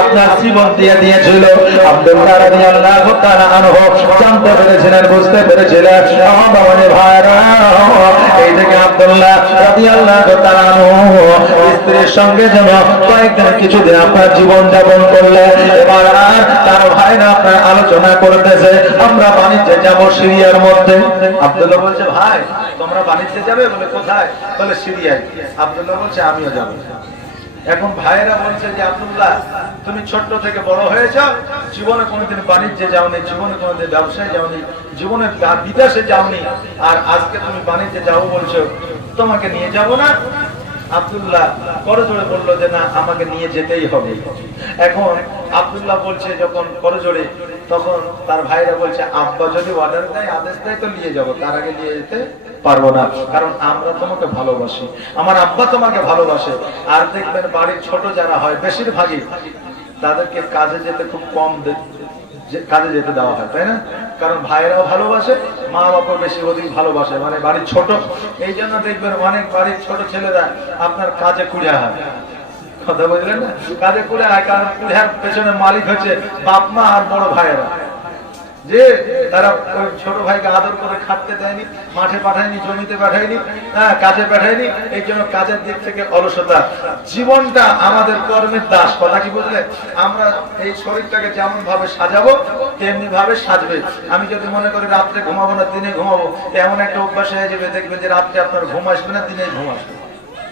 আপনার জীবন দিয়ে দিয়েছিল। আব্দুল্লাহ রাদিয়াল্লাহু তাআলা আনহু জানতে পেরেছিলেন, বুঝতে পেরেছিলেন। আমার ভাইরা, এই থেকে আব্দুল্লাহ রাদিয়াল্লাহু তাআলা আনহু স্ত্রীর সঙ্গে যেন কয়েকদিন কিছুদিন আপনার জীবন যাপন করলে, এবার আর তার ভাইরা আপনার আলোচনা করতেছে আমরা বাণিজ্যে যাবো সিরিয়ার মধ্যে। আব্দুল্লাহ বলছে, ভাই তোমরা বাণিজ্যে যাবে? বলে কোথায়? বলে সিরিয়ায়। আব্দুল্লাহ বলছে, আমিও যাবো। এখন ভাইয়েরা বলছে যে আব্দুল্লাহ তুমি ছোট্ট থেকে বড় হয়েছ, জীবনে কোনোদিন বাণিজ্যে যাওনি, জীবনে কোনোদিন ব্যবসায় যাওনি, জীবনে বিদেশে যাওনি, আর আজকে তুমি বাণিজ্যে যাবো বলছো, তোমাকে নিয়ে যাব না? আব্দুল্লাহ করজোড়ে বললো যে না, আমাকে নিয়ে যেতেই হবে। এখন আব্দুল্লাহ বলছে যখন করজোড়ে, তখন তার ভাইরা বলছে আব্বা যদি অর্ডার দেয়, আদেশ দেয় তো নিয়ে যাবো, তার আগে নিয়ে যেতে পারবো না, কারণ আমরা তোমাকে ভালোবাসি, আমার আব্বা তোমাকে ভালোবাসে। আর দেখবেন বাড়ির ছোট যারা হয় বেশিরভাগই তাদেরকে কাজে যেতে খুব কম কাজে যেতে দেওয়া হয়, তাই না? কারণ ভাইরাও ভালোবাসে, মা বাবা বেশি অধিক ভালোবাসে, মানে বাড়ির ছোট। এই জন্য দেখবেন অনেক বাড়ির ছোট ছেলেরা আপনার কাজে কুড়িয়া হয়, কথা বললেন না? কাজে কুড়ে হয়, কারণ কুড়িয়ার পেছনে মালিক হচ্ছে বাপ মা আর বড় ভাইয়েরা, যে তারা ছোট ভাইকে আদর করে খাটতে দেয়নি, মাঠে পাঠায়নি, জমিতে পাঠায়নি, হ্যাঁ কাজে পাঠায়নি। এই জন্য কাজের দিক থেকে অলসতা। জীবনটা আমাদের কর্মের দাস, কথা কি বুঝলে? আমরা এই শরীরটাকে যেমন ভাবে সাজাবো তেমনি ভাবে সাজবে। আমি যদি মনে করি রাত্রে ঘুমাবো না, দিনে ঘুমাবো, এমন একটা অভ্যাস হয়ে যাবে, দেখবেন যে রাত্রে আপনার ঘুম আসবে না, দিনে ঘুম আসবে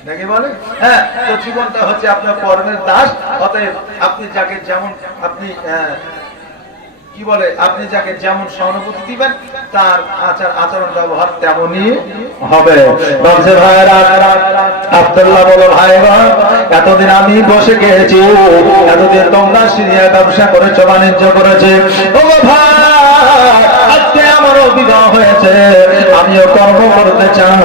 নাকি বলে? হ্যাঁ, তো জীবনটা হচ্ছে আপনার কর্মের দাস। অতএব আপনি যাকে যেমন আপনি কি বলে, আপনি যাকে যেমন সহানুভূতি দিবেন তার আচরণ ব্যবহার তেমনই হবে। বলছে ভাইরা, আব্দুল্লাহ বলো ভাইরা, এতদিন আমি বসে গেছি, এতদিন তোমরা সিরিয়ায় ব্যবসা করেছো, বাণিজ্য করেছে, ও ভাই আজকে আমার আমারও বিবাহ হয়েছে, আমিও কর্ম করতে চাই,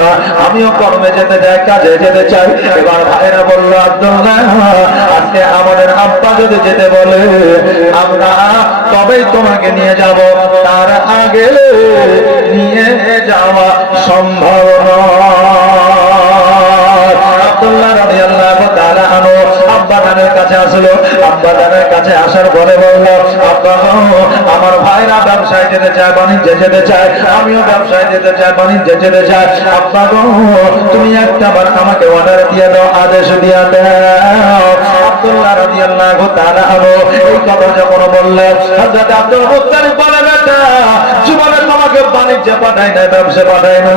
আমিও কর্মে যেতে চাই, কাজে যেতে চাই। এবার ভাইরা বলল, আব্দুল্লাহ আজকে আমাদের আব্বা যদি যেতে বলে আমরা তবেই তোমাকে নিয়ে যাব, তার আগে নিয়ে যাওয়া সম্ভব নয়। আব্দুল্লাহ রাদিয়াল্লাহু তাআলা আনহু আব্বা জানের কাছে আসলো। আব্বা জানের কাছে আসার পরে বলল, আব্বা আমার ভাইরা ব্যবসায় যেতে চায়, বাণিজ্যে যেতে চায়, আমিও ব্যবসায় যেতে চাই, বাণিজ্যে যেতে চাই। আব্বা গো তুমি একটা বার আমাকে অর্ডার দিয়ে দাও, আদেশ দিয়ে দাও। আব্দুল্লাহ রাদিয়াল্লাহু তাআলা আনহু এই কথা যখন বললেন, হযরত আব্দুল মুত্তালিব বলে, বেটা জীবনে তোমাকে বাণিজ্যে পাঠাই না, ব্যবসায় পাঠাই না,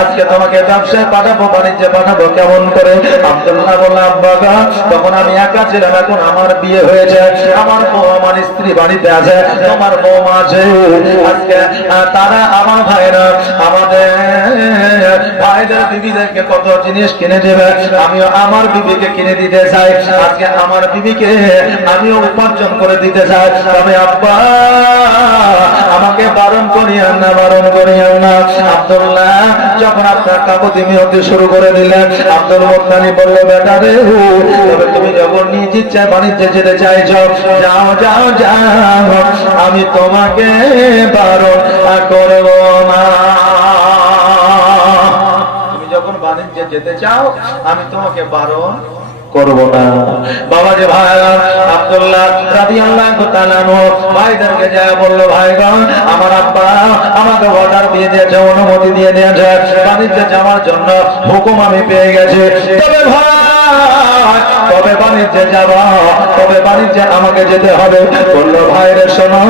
আজকে তোমাকে ব্যবসায় পাঠাবো, বাণিজ্যে পাঠাবো কেমন করে? আব্দুল্লাহ বলল, আব্বা গো তখন আমি একা ছিলাম, এখন আমার বিয়ে হয়েছে, আমার বউ আমার স্ত্রী বাড়িতে আছে, তোমার বৌমা আছে, আজকে তারা আমার ভাইরা আমাদের ভাইদের বিবিদেরকে কত জিনিস কিনে দেবে, আমিও আমার বিবিকে কিনে দিতে চাই, আজকে আমার বিবিকে আমিও উপার্জন করে দিতে চাই। তবে আব্বা আমাকে বারণ করিয়েন না, বারণ করিয়েন না। আব্দুল্লাহ যখন আপনার কাকুতি মিনতি শুরু করে দিলেন, আব্দুল মুত্তালিব বলল, বেটা রে তবে তুমি যখন নিজ ইচ্ছায় বাণিজ্যে যেতে চাইছ, যাও যাও যাও, আমি তোমাকে বারণ করব না। তুমি যখন বাণিজ্যে যেতে চাও আমি তোমাকে বারণ করব না। বাবা যে ভাই আব্দুল্লাহ রাদিয়াল্লাহু তাআলা ভাইদেরকে যায় বলল, ভাইগণ আমার আব্বা আমাকে অর্ডার দিয়ে দিয়েছে, অনুমতি দিয়ে দিয়েছে, বাণিজ্যে যাওয়ার জন্য হুকুম আমি পেয়ে গেছি। তবে ভাই তবে বাণিজ্যে যাব, তবে বাণিজ্যে আমাকে যেতে হবে। বললো, ভাইরে শোনো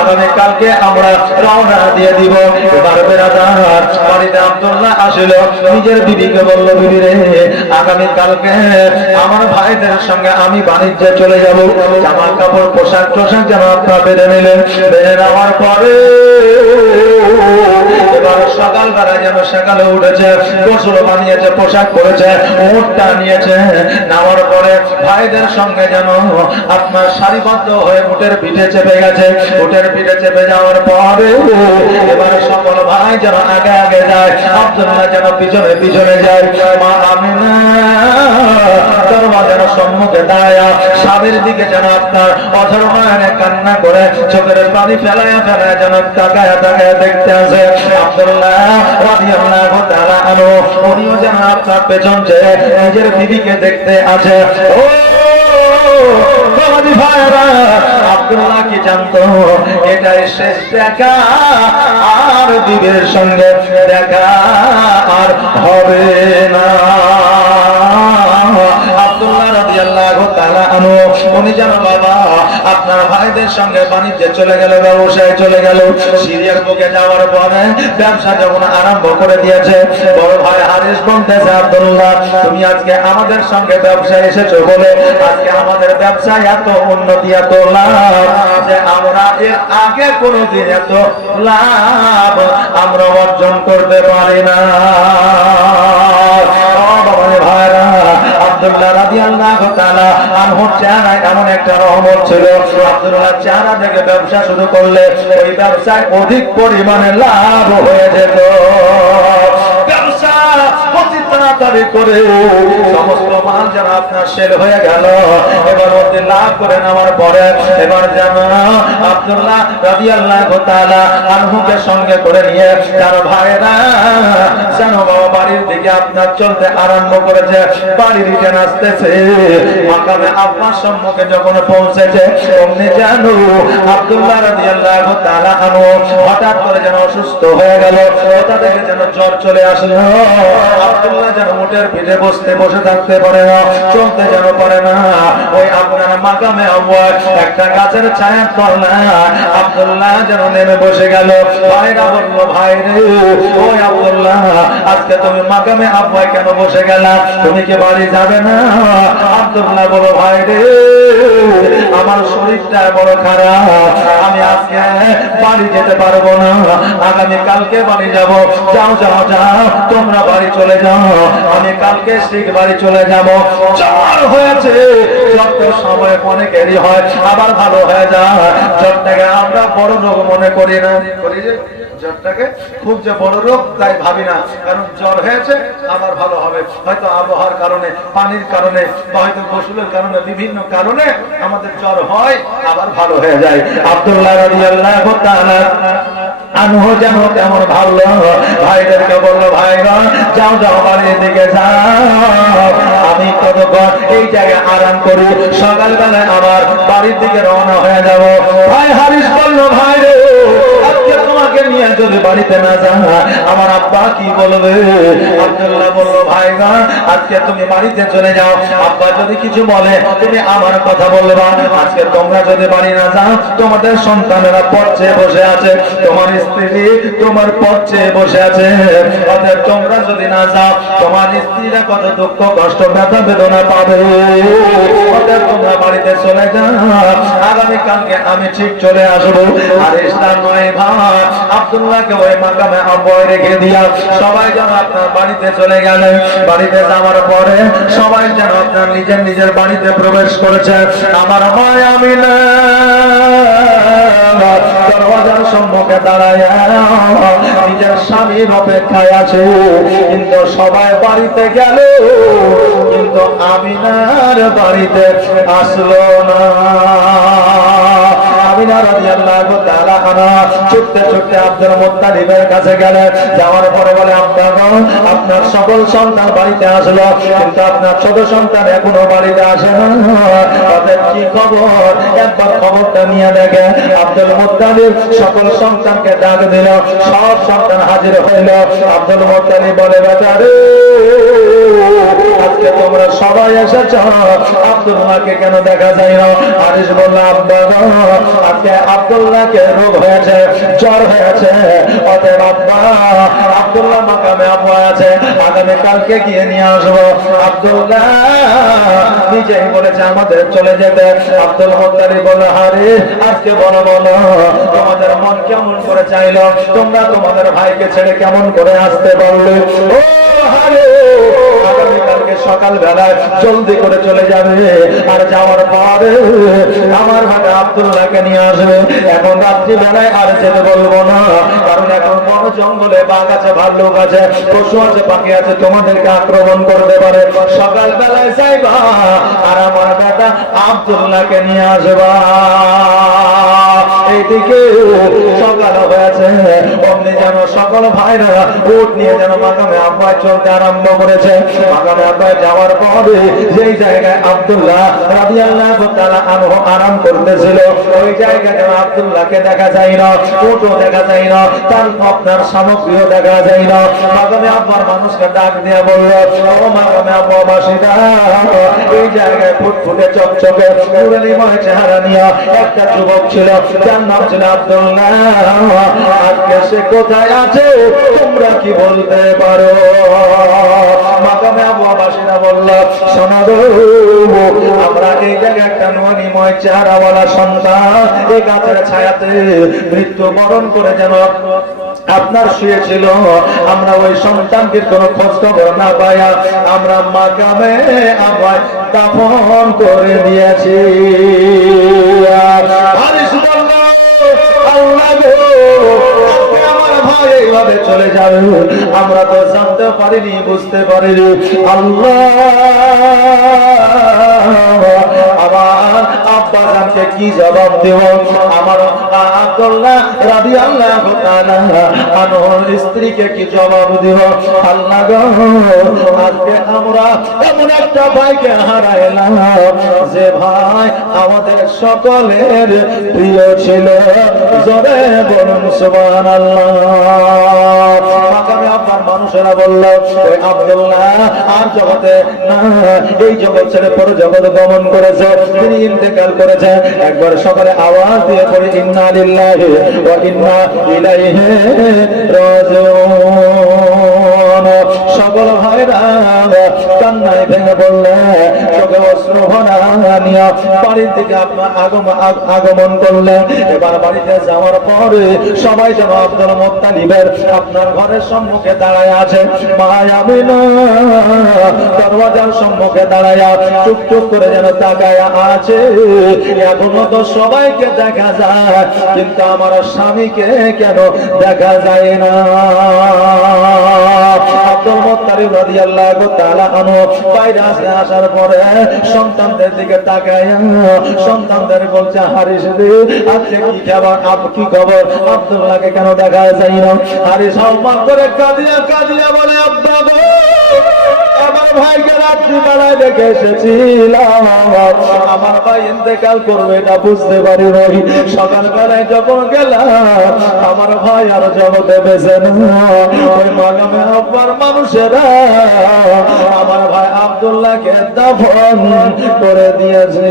আগামী কালকে আমরা রওনা দিয়ে দিব। এবার বেরাদার বাড়িতে আব্দুল্লাহ আসলো, নিজের বিবিকে বলল, বিবি রে আগামী কালকে আমার ভাইদের সঙ্গে আমি বাণিজ্যে চলে যাব, জামা কাপড় পোশাক টোশাক যেন আপনারা বেঁধে নিলেন। বেঁধে নেওয়ার পরে এবার সকালবেলা যেন সকালে উঠেছে, গোসল বানিয়েছে, পোশাক পরেছে, উটটা নিয়েছে, নামার পরে ভাইদের সঙ্গে যেন আপনার সারিবদ্ধ হয়ে উটের পিঠে চেপে গেছে। উটের পিঠে চেপে যাওয়ার পরে এবার সকল ভাই যেন আগে আগে যায়, আব্দুল্লাহ যেন পিছনে পিছনে যায়। মা আমিনা যেন সম্মুখে দাঁড়ায় স্বামীর দিকে যেন আপনার অঝর নয়নে কান্না করে চোখের পানি ফেলায় ফেলায় যেন তাকায় তাকায় দেখতে আসে। আব্দুল্লাহ রাদিয়াল্লাহু তাআলা আনহু উনিও যেন আপনার পেছন চেয়ে নিজের বিবিকে দেখতে আছে। ও বাবাজি ভাইরা, আব্দুল্লাহ কি জানতো এটাই শেষ দেখা, আর বিবির সঙ্গে দেখা আর হবে না। আব্দুল্লাহ রাদিয়াল্লাহু তাআলা আনহু উনি যেন বাবা আপনার ভাইদের সঙ্গে বাণিজ্যে চলে গেল, ব্যবসায় চলে গেল। সিরিয়ার বুকে যাওয়ার পরে ব্যবসা যখন আরম্ভ করে দিয়েছে, বড় ভাই হারিস বলতেছে, আব্দুল্লাহ তুমি আজকে আমাদের সঙ্গে ব্যবসায় এসেছো বলে আজকে আমাদের ব্যবসায় এত উন্নতি, এত লাভ যে আমরা এর আগে কোনোদিন এত লাভ আমরা অর্জন করতে পারি না। ভাইরা আব্দুল্লাহ রাদিয়াল্লাহু তাআলা আনহুর চেহারায় এমন একটা রহমত ছিল, আব্দুল্লাহ চেহারা থেকে ব্যবসা শুরু করলে ওই ব্যবসায় অধিক পরিমাণে লাভ হয়ে যেত। ব্যবসা অতি তাড়াতাড়ি করে সমস্ত মাল যেন আপনার সেল হয়ে গেল। এবার অতি লাভ করে নেওয়ার পরে এবার যেন আব্দুল্লাহ রাদিয়াল্লাহু তাআলা আনহুকে সঙ্গে করে নিয়ে তার ভাইরা যেন বাবা বাড়ির দিকে আপনার চলতে আরম্ভ করেছে। বাড়ির দিকে আসতেছে, মাকামে আব্বার সম্মুখে যখন পৌঁছেছে অমনি যেন আব্দুল্লাহ রাদিয়াল্লাহু তাআলা আনহু হঠাৎ করে যেন অসুস্থ হয়ে গেল, কোথা থেকে যেন জ্বর চলে আসলো। আব্দুল্লাহ যেন উটের পিঠে বসে থাকতে পারে না, চলতে যেন পারে না। ওই আপনার মাকামে আব্বা একটা গাছের ছায়ার তলা আব্দুল্লাহ যেন নেমে বসে গেল। ভাইরা বলল, ভাই রে ওই আব্দুল্লাহ আজকে তুমি মাকামে আব্বা কেন বসে গেলা, তুমি কি বাড়ি যাবে না? আব্দুল্লাহ বলো, ভাই রে আমার শরীরটা বড় খারাপ, আমি আজকে বাড়ি যেতে পারবো না, আগামী কালকে বাড়ি যাব। যাও যাও যাও তোমরা বাড়ি চলে যাও, আমি কালকে ঠিক বাড়ি চলে যাব। জ্বর হয়েছে, যত সময় অনেকেরই হয় আবার ভালো হয়ে যায়, জ্বরটাকে আমরা বড় রোগ মনে করি না, করি যে জ্বরটাকে খুব যে বড় রোগ তাই ভাবি না, কারণ জ্বর হয়েছে আবার ভালো হবে, হয়তো আবহাওয়ার কারণে, পানির কারণে, বা হয়তো গোসলের কারণে, বিভিন্ন কারণে আমাদের জ্বর হয় আবার ভালো হয়ে যায়। আব্দুল্লাহ রাদিয়াল্লাহু তাআলা আনহু যেন তেমন ভাবলো, ভাইদেরকে বললো, ভাইরা যাও যাও বাড়ির দিকে যাও, আমি ততক্ষণ এই জায়গায় আরাম করি, সকালবেলায় আমার বাড়ির দিকে রওনা হয়ে যাব। ভাই হারিস বলল, ভাই রে আজকে তোমাকে নিয়ে যদি বাড়িতে না যান আমার আব্বা কি বলবে? আব্দুল্লাহ বলল, ভাইরা আজকে তুমি বাড়িতে চলে যাও, আব্বা যদি কিছু বলে তুমি আমার কথা বলবা। আজকে তোমরা যদি বাড়ি না যাও তোমাদের সন্তানেরা পথে বসে আছে, তোমার স্ত্রী তোমার পথে বসে আছে, অতএব তোমরা যদি না যাও তোমার স্ত্রীরা কত দুঃখ কষ্ট ব্যথা বেদনা পাবে, অতএব তোমরা বাড়িতে চলে যাও, আগামীকালকে আমি ঠিক চলে আসবো। আর ইসলাম নয় ভাই, আব্দুল্লাহকে ওই মাকামে আব্বায় রেখে দিয়া সবাই যেন আপনার বাড়িতে চলে গেলেন। বাড়িতে যাওয়ার পরে সবাই যেন আপনার নিজের নিজের বাড়িতে প্রবেশ করেছে। আমার মায় আমিনা দরওয়াজার সম্মুখে দাঁড়ায় নিজের স্বামীর অপেক্ষায় আছে, কিন্তু সবাই বাড়িতে গেল কিন্তু আমিনার বাড়িতে আসলো না। আমিনা রাদিয়াল্লাহু তাআলা আনহা ছুটতে ছুটতে আব্দুল মুত্তালিবের কাছে গেলেন। যাওয়ার পরে বলে, আব্বা গো আপনার সকল সন্তান বাড়িতে আসলো কিন্তু আপনার ছোট সন্তান এখনো বাড়িতে আসে না, তাদের কি খবর একবার খবরটা নিয়ে দেখে। আব্দুল মুত্তালিব সকল সন্তানকে ডাক দিল, সব সন্তান হাজির হইল। আব্দুল মুত্তালিব বলে, বেচারে আজকে তোমরা সবাই এসেছ, আব্দুল্লাহকে কেন দেখা যায় না? হারিস বলল, আব্বা গো আজকে আব্দুল্লাহকে রোগ হয়েছে, জ্বর হয়েছে, অতএব আব্বা আব্দুল্লাহ মাকামে আব্বা আছে, আগামী কালকে গিয়ে নিয়ে আসবো। আব্দুল্লাহ নিজেই বলেছে আমাদের চলে যেতে। আব্দুল মুত্তালিব বলল, হারে আজকে বলো বলো তোমাদের মন কেমন করে চাইলো, তোমরা তোমাদের ভাইকে ছেড়ে কেমন করে আসতে পারলে? ও হারে আগামীকালকে সকাল বেলায় জলদি করে চলে যাবে, আর যাওয়ার পরে আমার ভাই আব্দুল্লাহকে নিয়ে আসবে। এখন রাত্রি বেলায় আর যেতে বলবো না, কারণ এখন বন জঙ্গলে বাঘ আছে, ভাল্লুক আছে, পশু আছে, পাখি আছে, তোমাদেরকে আক্রমণ করতে পারে। সকাল বেলায় যাইবা আর আমার বেটা আব্দুল্লাহকে নিয়ে আসবা। এইদিকে সকাল হয়েছে, অমনি যেন সকল ভাইরা উট নিয়ে যেন মাকামে আব্বায় চলতে আরম্ভ করেছে। মাকামে আব্বায় যাওয়ার পরে যেই জায়গায় আব্দুল্লাহ রাদিয়াল্লাহু তাআলা আনহু আরাম করতেছিল ওই জায়গায় যেন আব্দুল্লাহকে দেখা যায় না, উটও দেখা যায় না, তার আপনার সামগ্রীও দেখা যায় না। মাকামে আব্বার মানুষকে ডাক দিয়ে বলল, ও মাকামে আব্বা বাসীরা, এই জায়গায় ফুটফুটে চকচকে নুরানিময় চেহারা নিয়ে একটা যুবক ছিল, যার নাম ছিল আব্দুল্লাহ। আজকে সে কোথায় আছে তোমরা কি বলতে পারো? মাকামে আব্বাসীরা বলল, শোনো গো, আমরা এই জায়গায় একটা নুরানিময় চেহারাওয়ালা সন্তান এই গাছের ছায়াতে মৃত্যুবরণ করে যেন আপনার শুয়েছিল, আমরা ওই সন্তানটির কোনো খোঁজ খবর না পাইয়া আমরা মাকামে আব্বায় দাফন করে দিয়েছি। আমার ভাই এইভাবে চলে যাবে আমরা তো জানতে পারিনি, বুঝতে পারিনি। আল্লাহ আমার আব্বা জানকে কি জবাব দেব? আমার আব্দুল্লাহ রাদিয়াল্লাহু তাআলা আনহুর স্ত্রীকে কি জবাব দেব? আল্লাহ গো, আজকে আমরা এমন একটা ভাইকে হারাইলাম যে ভাই আমাদের সকলের প্রিয় ছিল। জোরে বলুন সুবহানাল্লাহ। মাকামে আব্বার মানুষেরা বলল, ওই আব্দুল্লাহ আর জগতে না, এই জগৎ ছেড়ে পর জগৎ গমন করেছে, তিনি ইন্তেকাল করেছে। একবার সকালে আওয়াজ দিয়ে পড়ে, ইন্না লিল্লাহি ওয়া ইন্না ইলাইহি রাজিউন। সকল ভাইরা কান্নায় ভেঙে পড়লে, চোখে অশ্রু ভরা নিয়ে বাড়ির দিকে আপনার আগমন করলেন। এবার বাড়িতে যাওয়ার পরে সবাই যেন আব্দুল মুত্তালিবের আপনার ঘরের সম্মুখে দাঁড়ায় আছে। মা আমিনা দরওয়াজার সম্মুখে দাঁড়ায়া চুপ চুপ করে যেন তাকায় আছে। এখনো তো সবাইকে দেখা যায়, কিন্তু আমার স্বামীকে কেন দেখা যায় না? আব্দুল মুত্তালিব রাদিয়াল্লাহু তাআলা আনহু বাইরে আসার পরে সন্তানদের দিকে তাকায় সন্তানদের বলছে, হারিস রে আজকে কি খবর, কি খবর? আব্দুল্লাহকে কেন দেখা যায় না? হারিস সম্মান করে কাঁদিয়া কাঁদিয়া বলে, আব্বা গো, আমার ভাইকে রাত্রি বেলায় দেখে এসেছিলাম, আমার ভাই ইন্তেকাল করবে এটা বুঝতে পারি নাই। সকাল বেলায় যখন গেলাম আমার ভাই আর জগতে বেঁচে না। ওই মাগামে আব্বার মানুষেরা আমার ভাই আব্দুল্লাহকে দাফন করে দিয়েছে।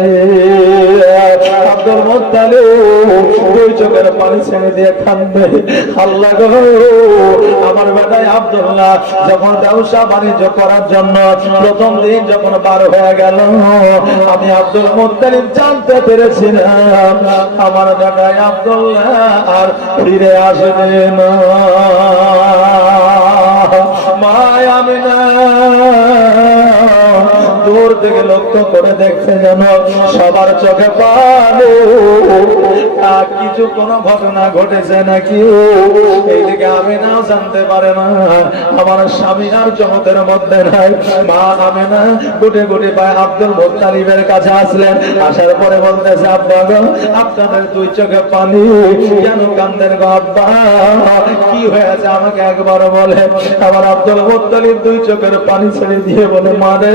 আব্দুল মুত্তালিব দুই চোখের পানি ছেড়ে দিয়ে কান্দে, আল্লাহ গো, আমার বেটাই আব্দুল্লাহ যখন ব্যবসা বাণিজ্য করার জন্য প্রথম দিন যখন বার হয়ে গেল, আমি আব্দুল মুত্তালিব জানতে পেরেছিলাম আমার বেটাই আব্দুল্লাহ আর ফিরে আসবে না। মা আমিনা দূর থেকে লক্ষ্য করে দেখছে যেন সবার চোখে পানি, কিছু কোনো ঘটনা ঘটেছে নাকি। এইদিকে আমিনাও জানতে পারে না আমার স্বামী আর জগতের মধ্যে নাই। মা আমিনা গুটে গুটে পায় আব্দুল মুত্তালিবের কাছে আসলেন। আসার পরে বলতেছে, আব্বা গো, আপনাদের দুই চোখে পানি, কেন কান্দেন গো আব্বা? কি হয়েছে আমাকে একবার বলে। আমার আব্দুল মুত্তালিব দুই চোখের পানি ছেড়ে দিয়ে বলে, মা রে,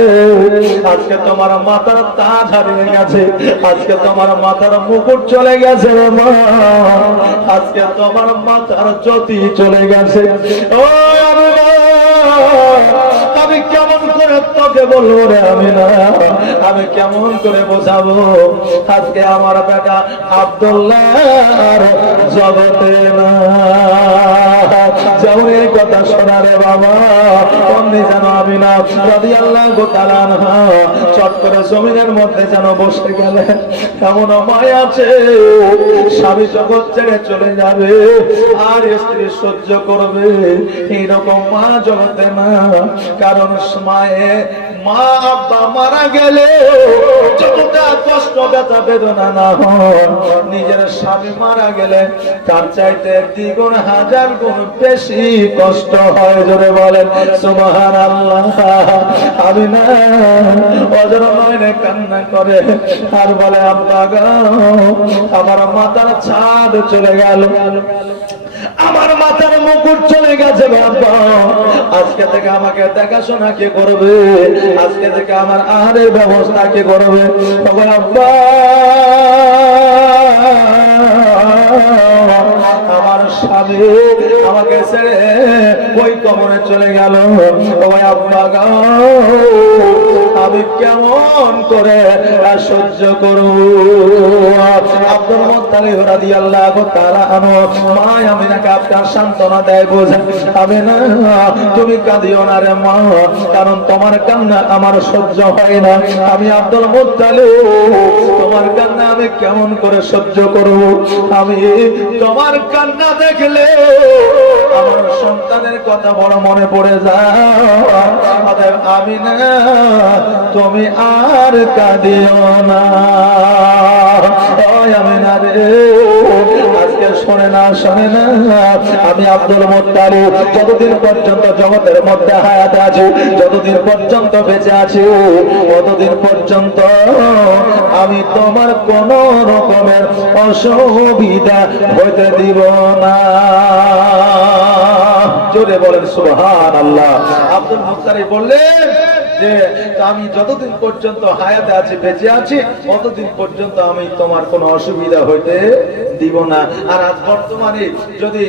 আজকে তোমার মাথার তাজ হারিয়ে গেছে, আজকে তোমার মাথার মুকুট চলে গেছে রে মা, আজকে তোমার মাথার জ্যোতি চলে গেছে। ও আমি কেমন করে তোকে বলবো রে আমিনা, আমি কেমন করে বোঝাবো? আজকে আমার বেটা আব্দুল্লাহ জগতে না। যেমন এই কথা শোনা রে বাবা, অমনি যেন আমিনা রাদিয়াল্লাহু তাআলা আনহা চট করে জমিনের মধ্যে যেন বসে গেলেন। এমন মায়া আছে, স্বামী জগৎ ছেড়ে চলে যাবে আর স্ত্রী সহ্য করবে, এইরকম মা জগতে না। কারণ মা আব্বা মারা গেলে যতটা কষ্ট ব্যথা বেদনা না হয়, নিজের স্বামী মারা গেলে তার চাইতে দ্বিগুণ হাজার গুণ বেশি কষ্ট হয়। জোরে বলেন সুবহানাল্লাহ। আমি না অজর নয়নে কান্না করে আর বলে, আব্বা গো, আমার মাথার ছাদ চলে গেল, আমার মাথার মুকুট চলে গেছে বাবা, আজকে থেকে আমাকে দেখাশোনা কে করবে? আজকে থেকে আমার আহারের ব্যবস্থা কে করবে? আব্বা, আমার স্বামী আমাকে ছেড়ে ওই কবরে চলে গেল। আব্বা গো, আমি কেমন করে সহ্য করব? আব্দুল মুত্তালিব রাদিয়াল্লাহু তাআলা আনহু মা আমিনাকে আপনার সান্ত্বনা দেয়, বোঝায়, আমিনা তুমি কাঁদিও না রে মা, কারণ তোমার কান্না আমার সহ্য হয় না। আমি আব্দুল মুত্তালিব, তোমার কান্না আমি কেমন করে সহ্য করব? আমি তোমার কান্না দেখলে আমার সন্তানের কথা বড় মনে পড়ে যায়। আমিনা তুমি আর কাঁদিও না। আমিনা রে, আজকে শোনে না, আমি আব্দুল মুত্তালিব যতদিন পর্যন্ত জগতের মধ্যে হায়াত আছি, যতদিন পর্যন্ত বেঁচে আছি, ততদিন পর্যন্ত আমি তোমার কোন রকমের অসুবিধা হইতে দিব না। জোরে বলেন সুবহানাল্লাহ। আব্দুল মুত্তালিব বললেন যে আমি যতদিন পর্যন্ত হায়াতে আছি, বেঁচে আছি, ততদিন পর্যন্ত আমি তোমার কোনো অসুবিধা হইতে দিব না। আর আজ বর্তমানে যদি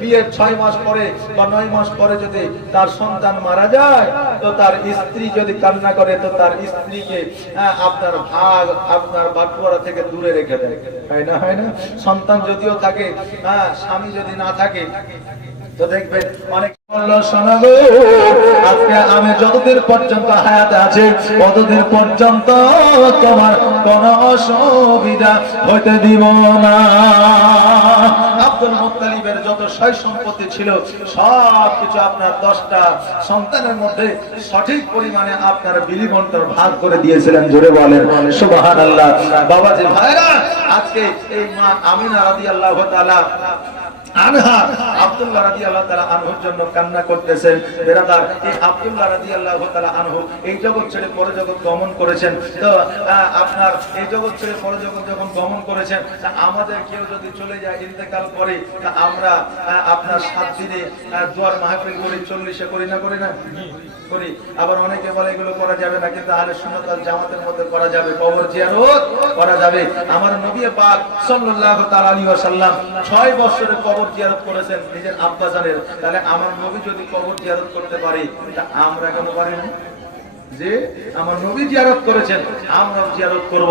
বিয়ের 6 মাস পরে বা 9 মাস পরে যদি তার সন্তান মারা যায়, তো তার স্ত্রী যদি কান্না করে, তো তার স্ত্রীকে আপনার ভাগ, আপনার বাটুয়ারা থেকে দূরে রেখে দেয়, হয় না? হয় না? সন্তান যদিও থাকে, স্বামী যদি না থাকে, তো দেখবেন অনেক বলল, শোনো গো, আজকে আমি যতদিন পর্যন্ত হায়াতে আছি ততদিন পর্যন্ত তোমার কোন অসুবিধা হইতে দিব না। আব্দুল মুত্তালিবের যত সয় সম্পত্তি ছিল সব কিছু আপনার 10টা সন্তানের মধ্যে সঠিক পরিমাণে আপনার বিলি বন্টন ভাগ করে দিয়েছিলেন। জোরে বলেন সুবহানাল্লাহ। বাবাজি ভাইরা, আজকে এই মা আমিনা রাদিয়াল্লাহু তাআলা আনহা আব্দুল্লাহ রাদিয়াল্লাহু তাআলা আনহুর জন্য কান্না করতেছেন। বেরাদার, এই আব্দুল্লাহ রাদিয়াল্লাহু তাআলা আনহু এই জগৎ ছেড়ে পরজগৎ গমন করেছেন। তো আপনার এই জগৎ ছেড়ে পরজগৎ যখন গমন করেছেন, আমাদের কেউ যদি চলে যায়, ইন্তেকাল করে, তা আমরা আপনার 7 দিনে দুয়ার মাহফিল করি, 40-এ করি না করি না করি। আবার অনেকে বলে এগুলো করা যাবে না, কিন্তু আহলে সুন্নাত ওয়াল জামাতের মধ্যে করা যাবে, কবর জিয়ারত করা যাবে। আমার নবী পাক সাল্লাল্লাহু তাআলা আলাইহি ওয়াসাল্লাম 6 বছরের কবর জিয়ারত করেছেন নিজের আব্বা জানের। তাহলে আমার নবী যদি কবর জিয়ারত করতে পারে, তা আমরা কেন পারি না? যে আমার নবী জিয়ারত করেছেন, আমরাও জিয়ারত করব।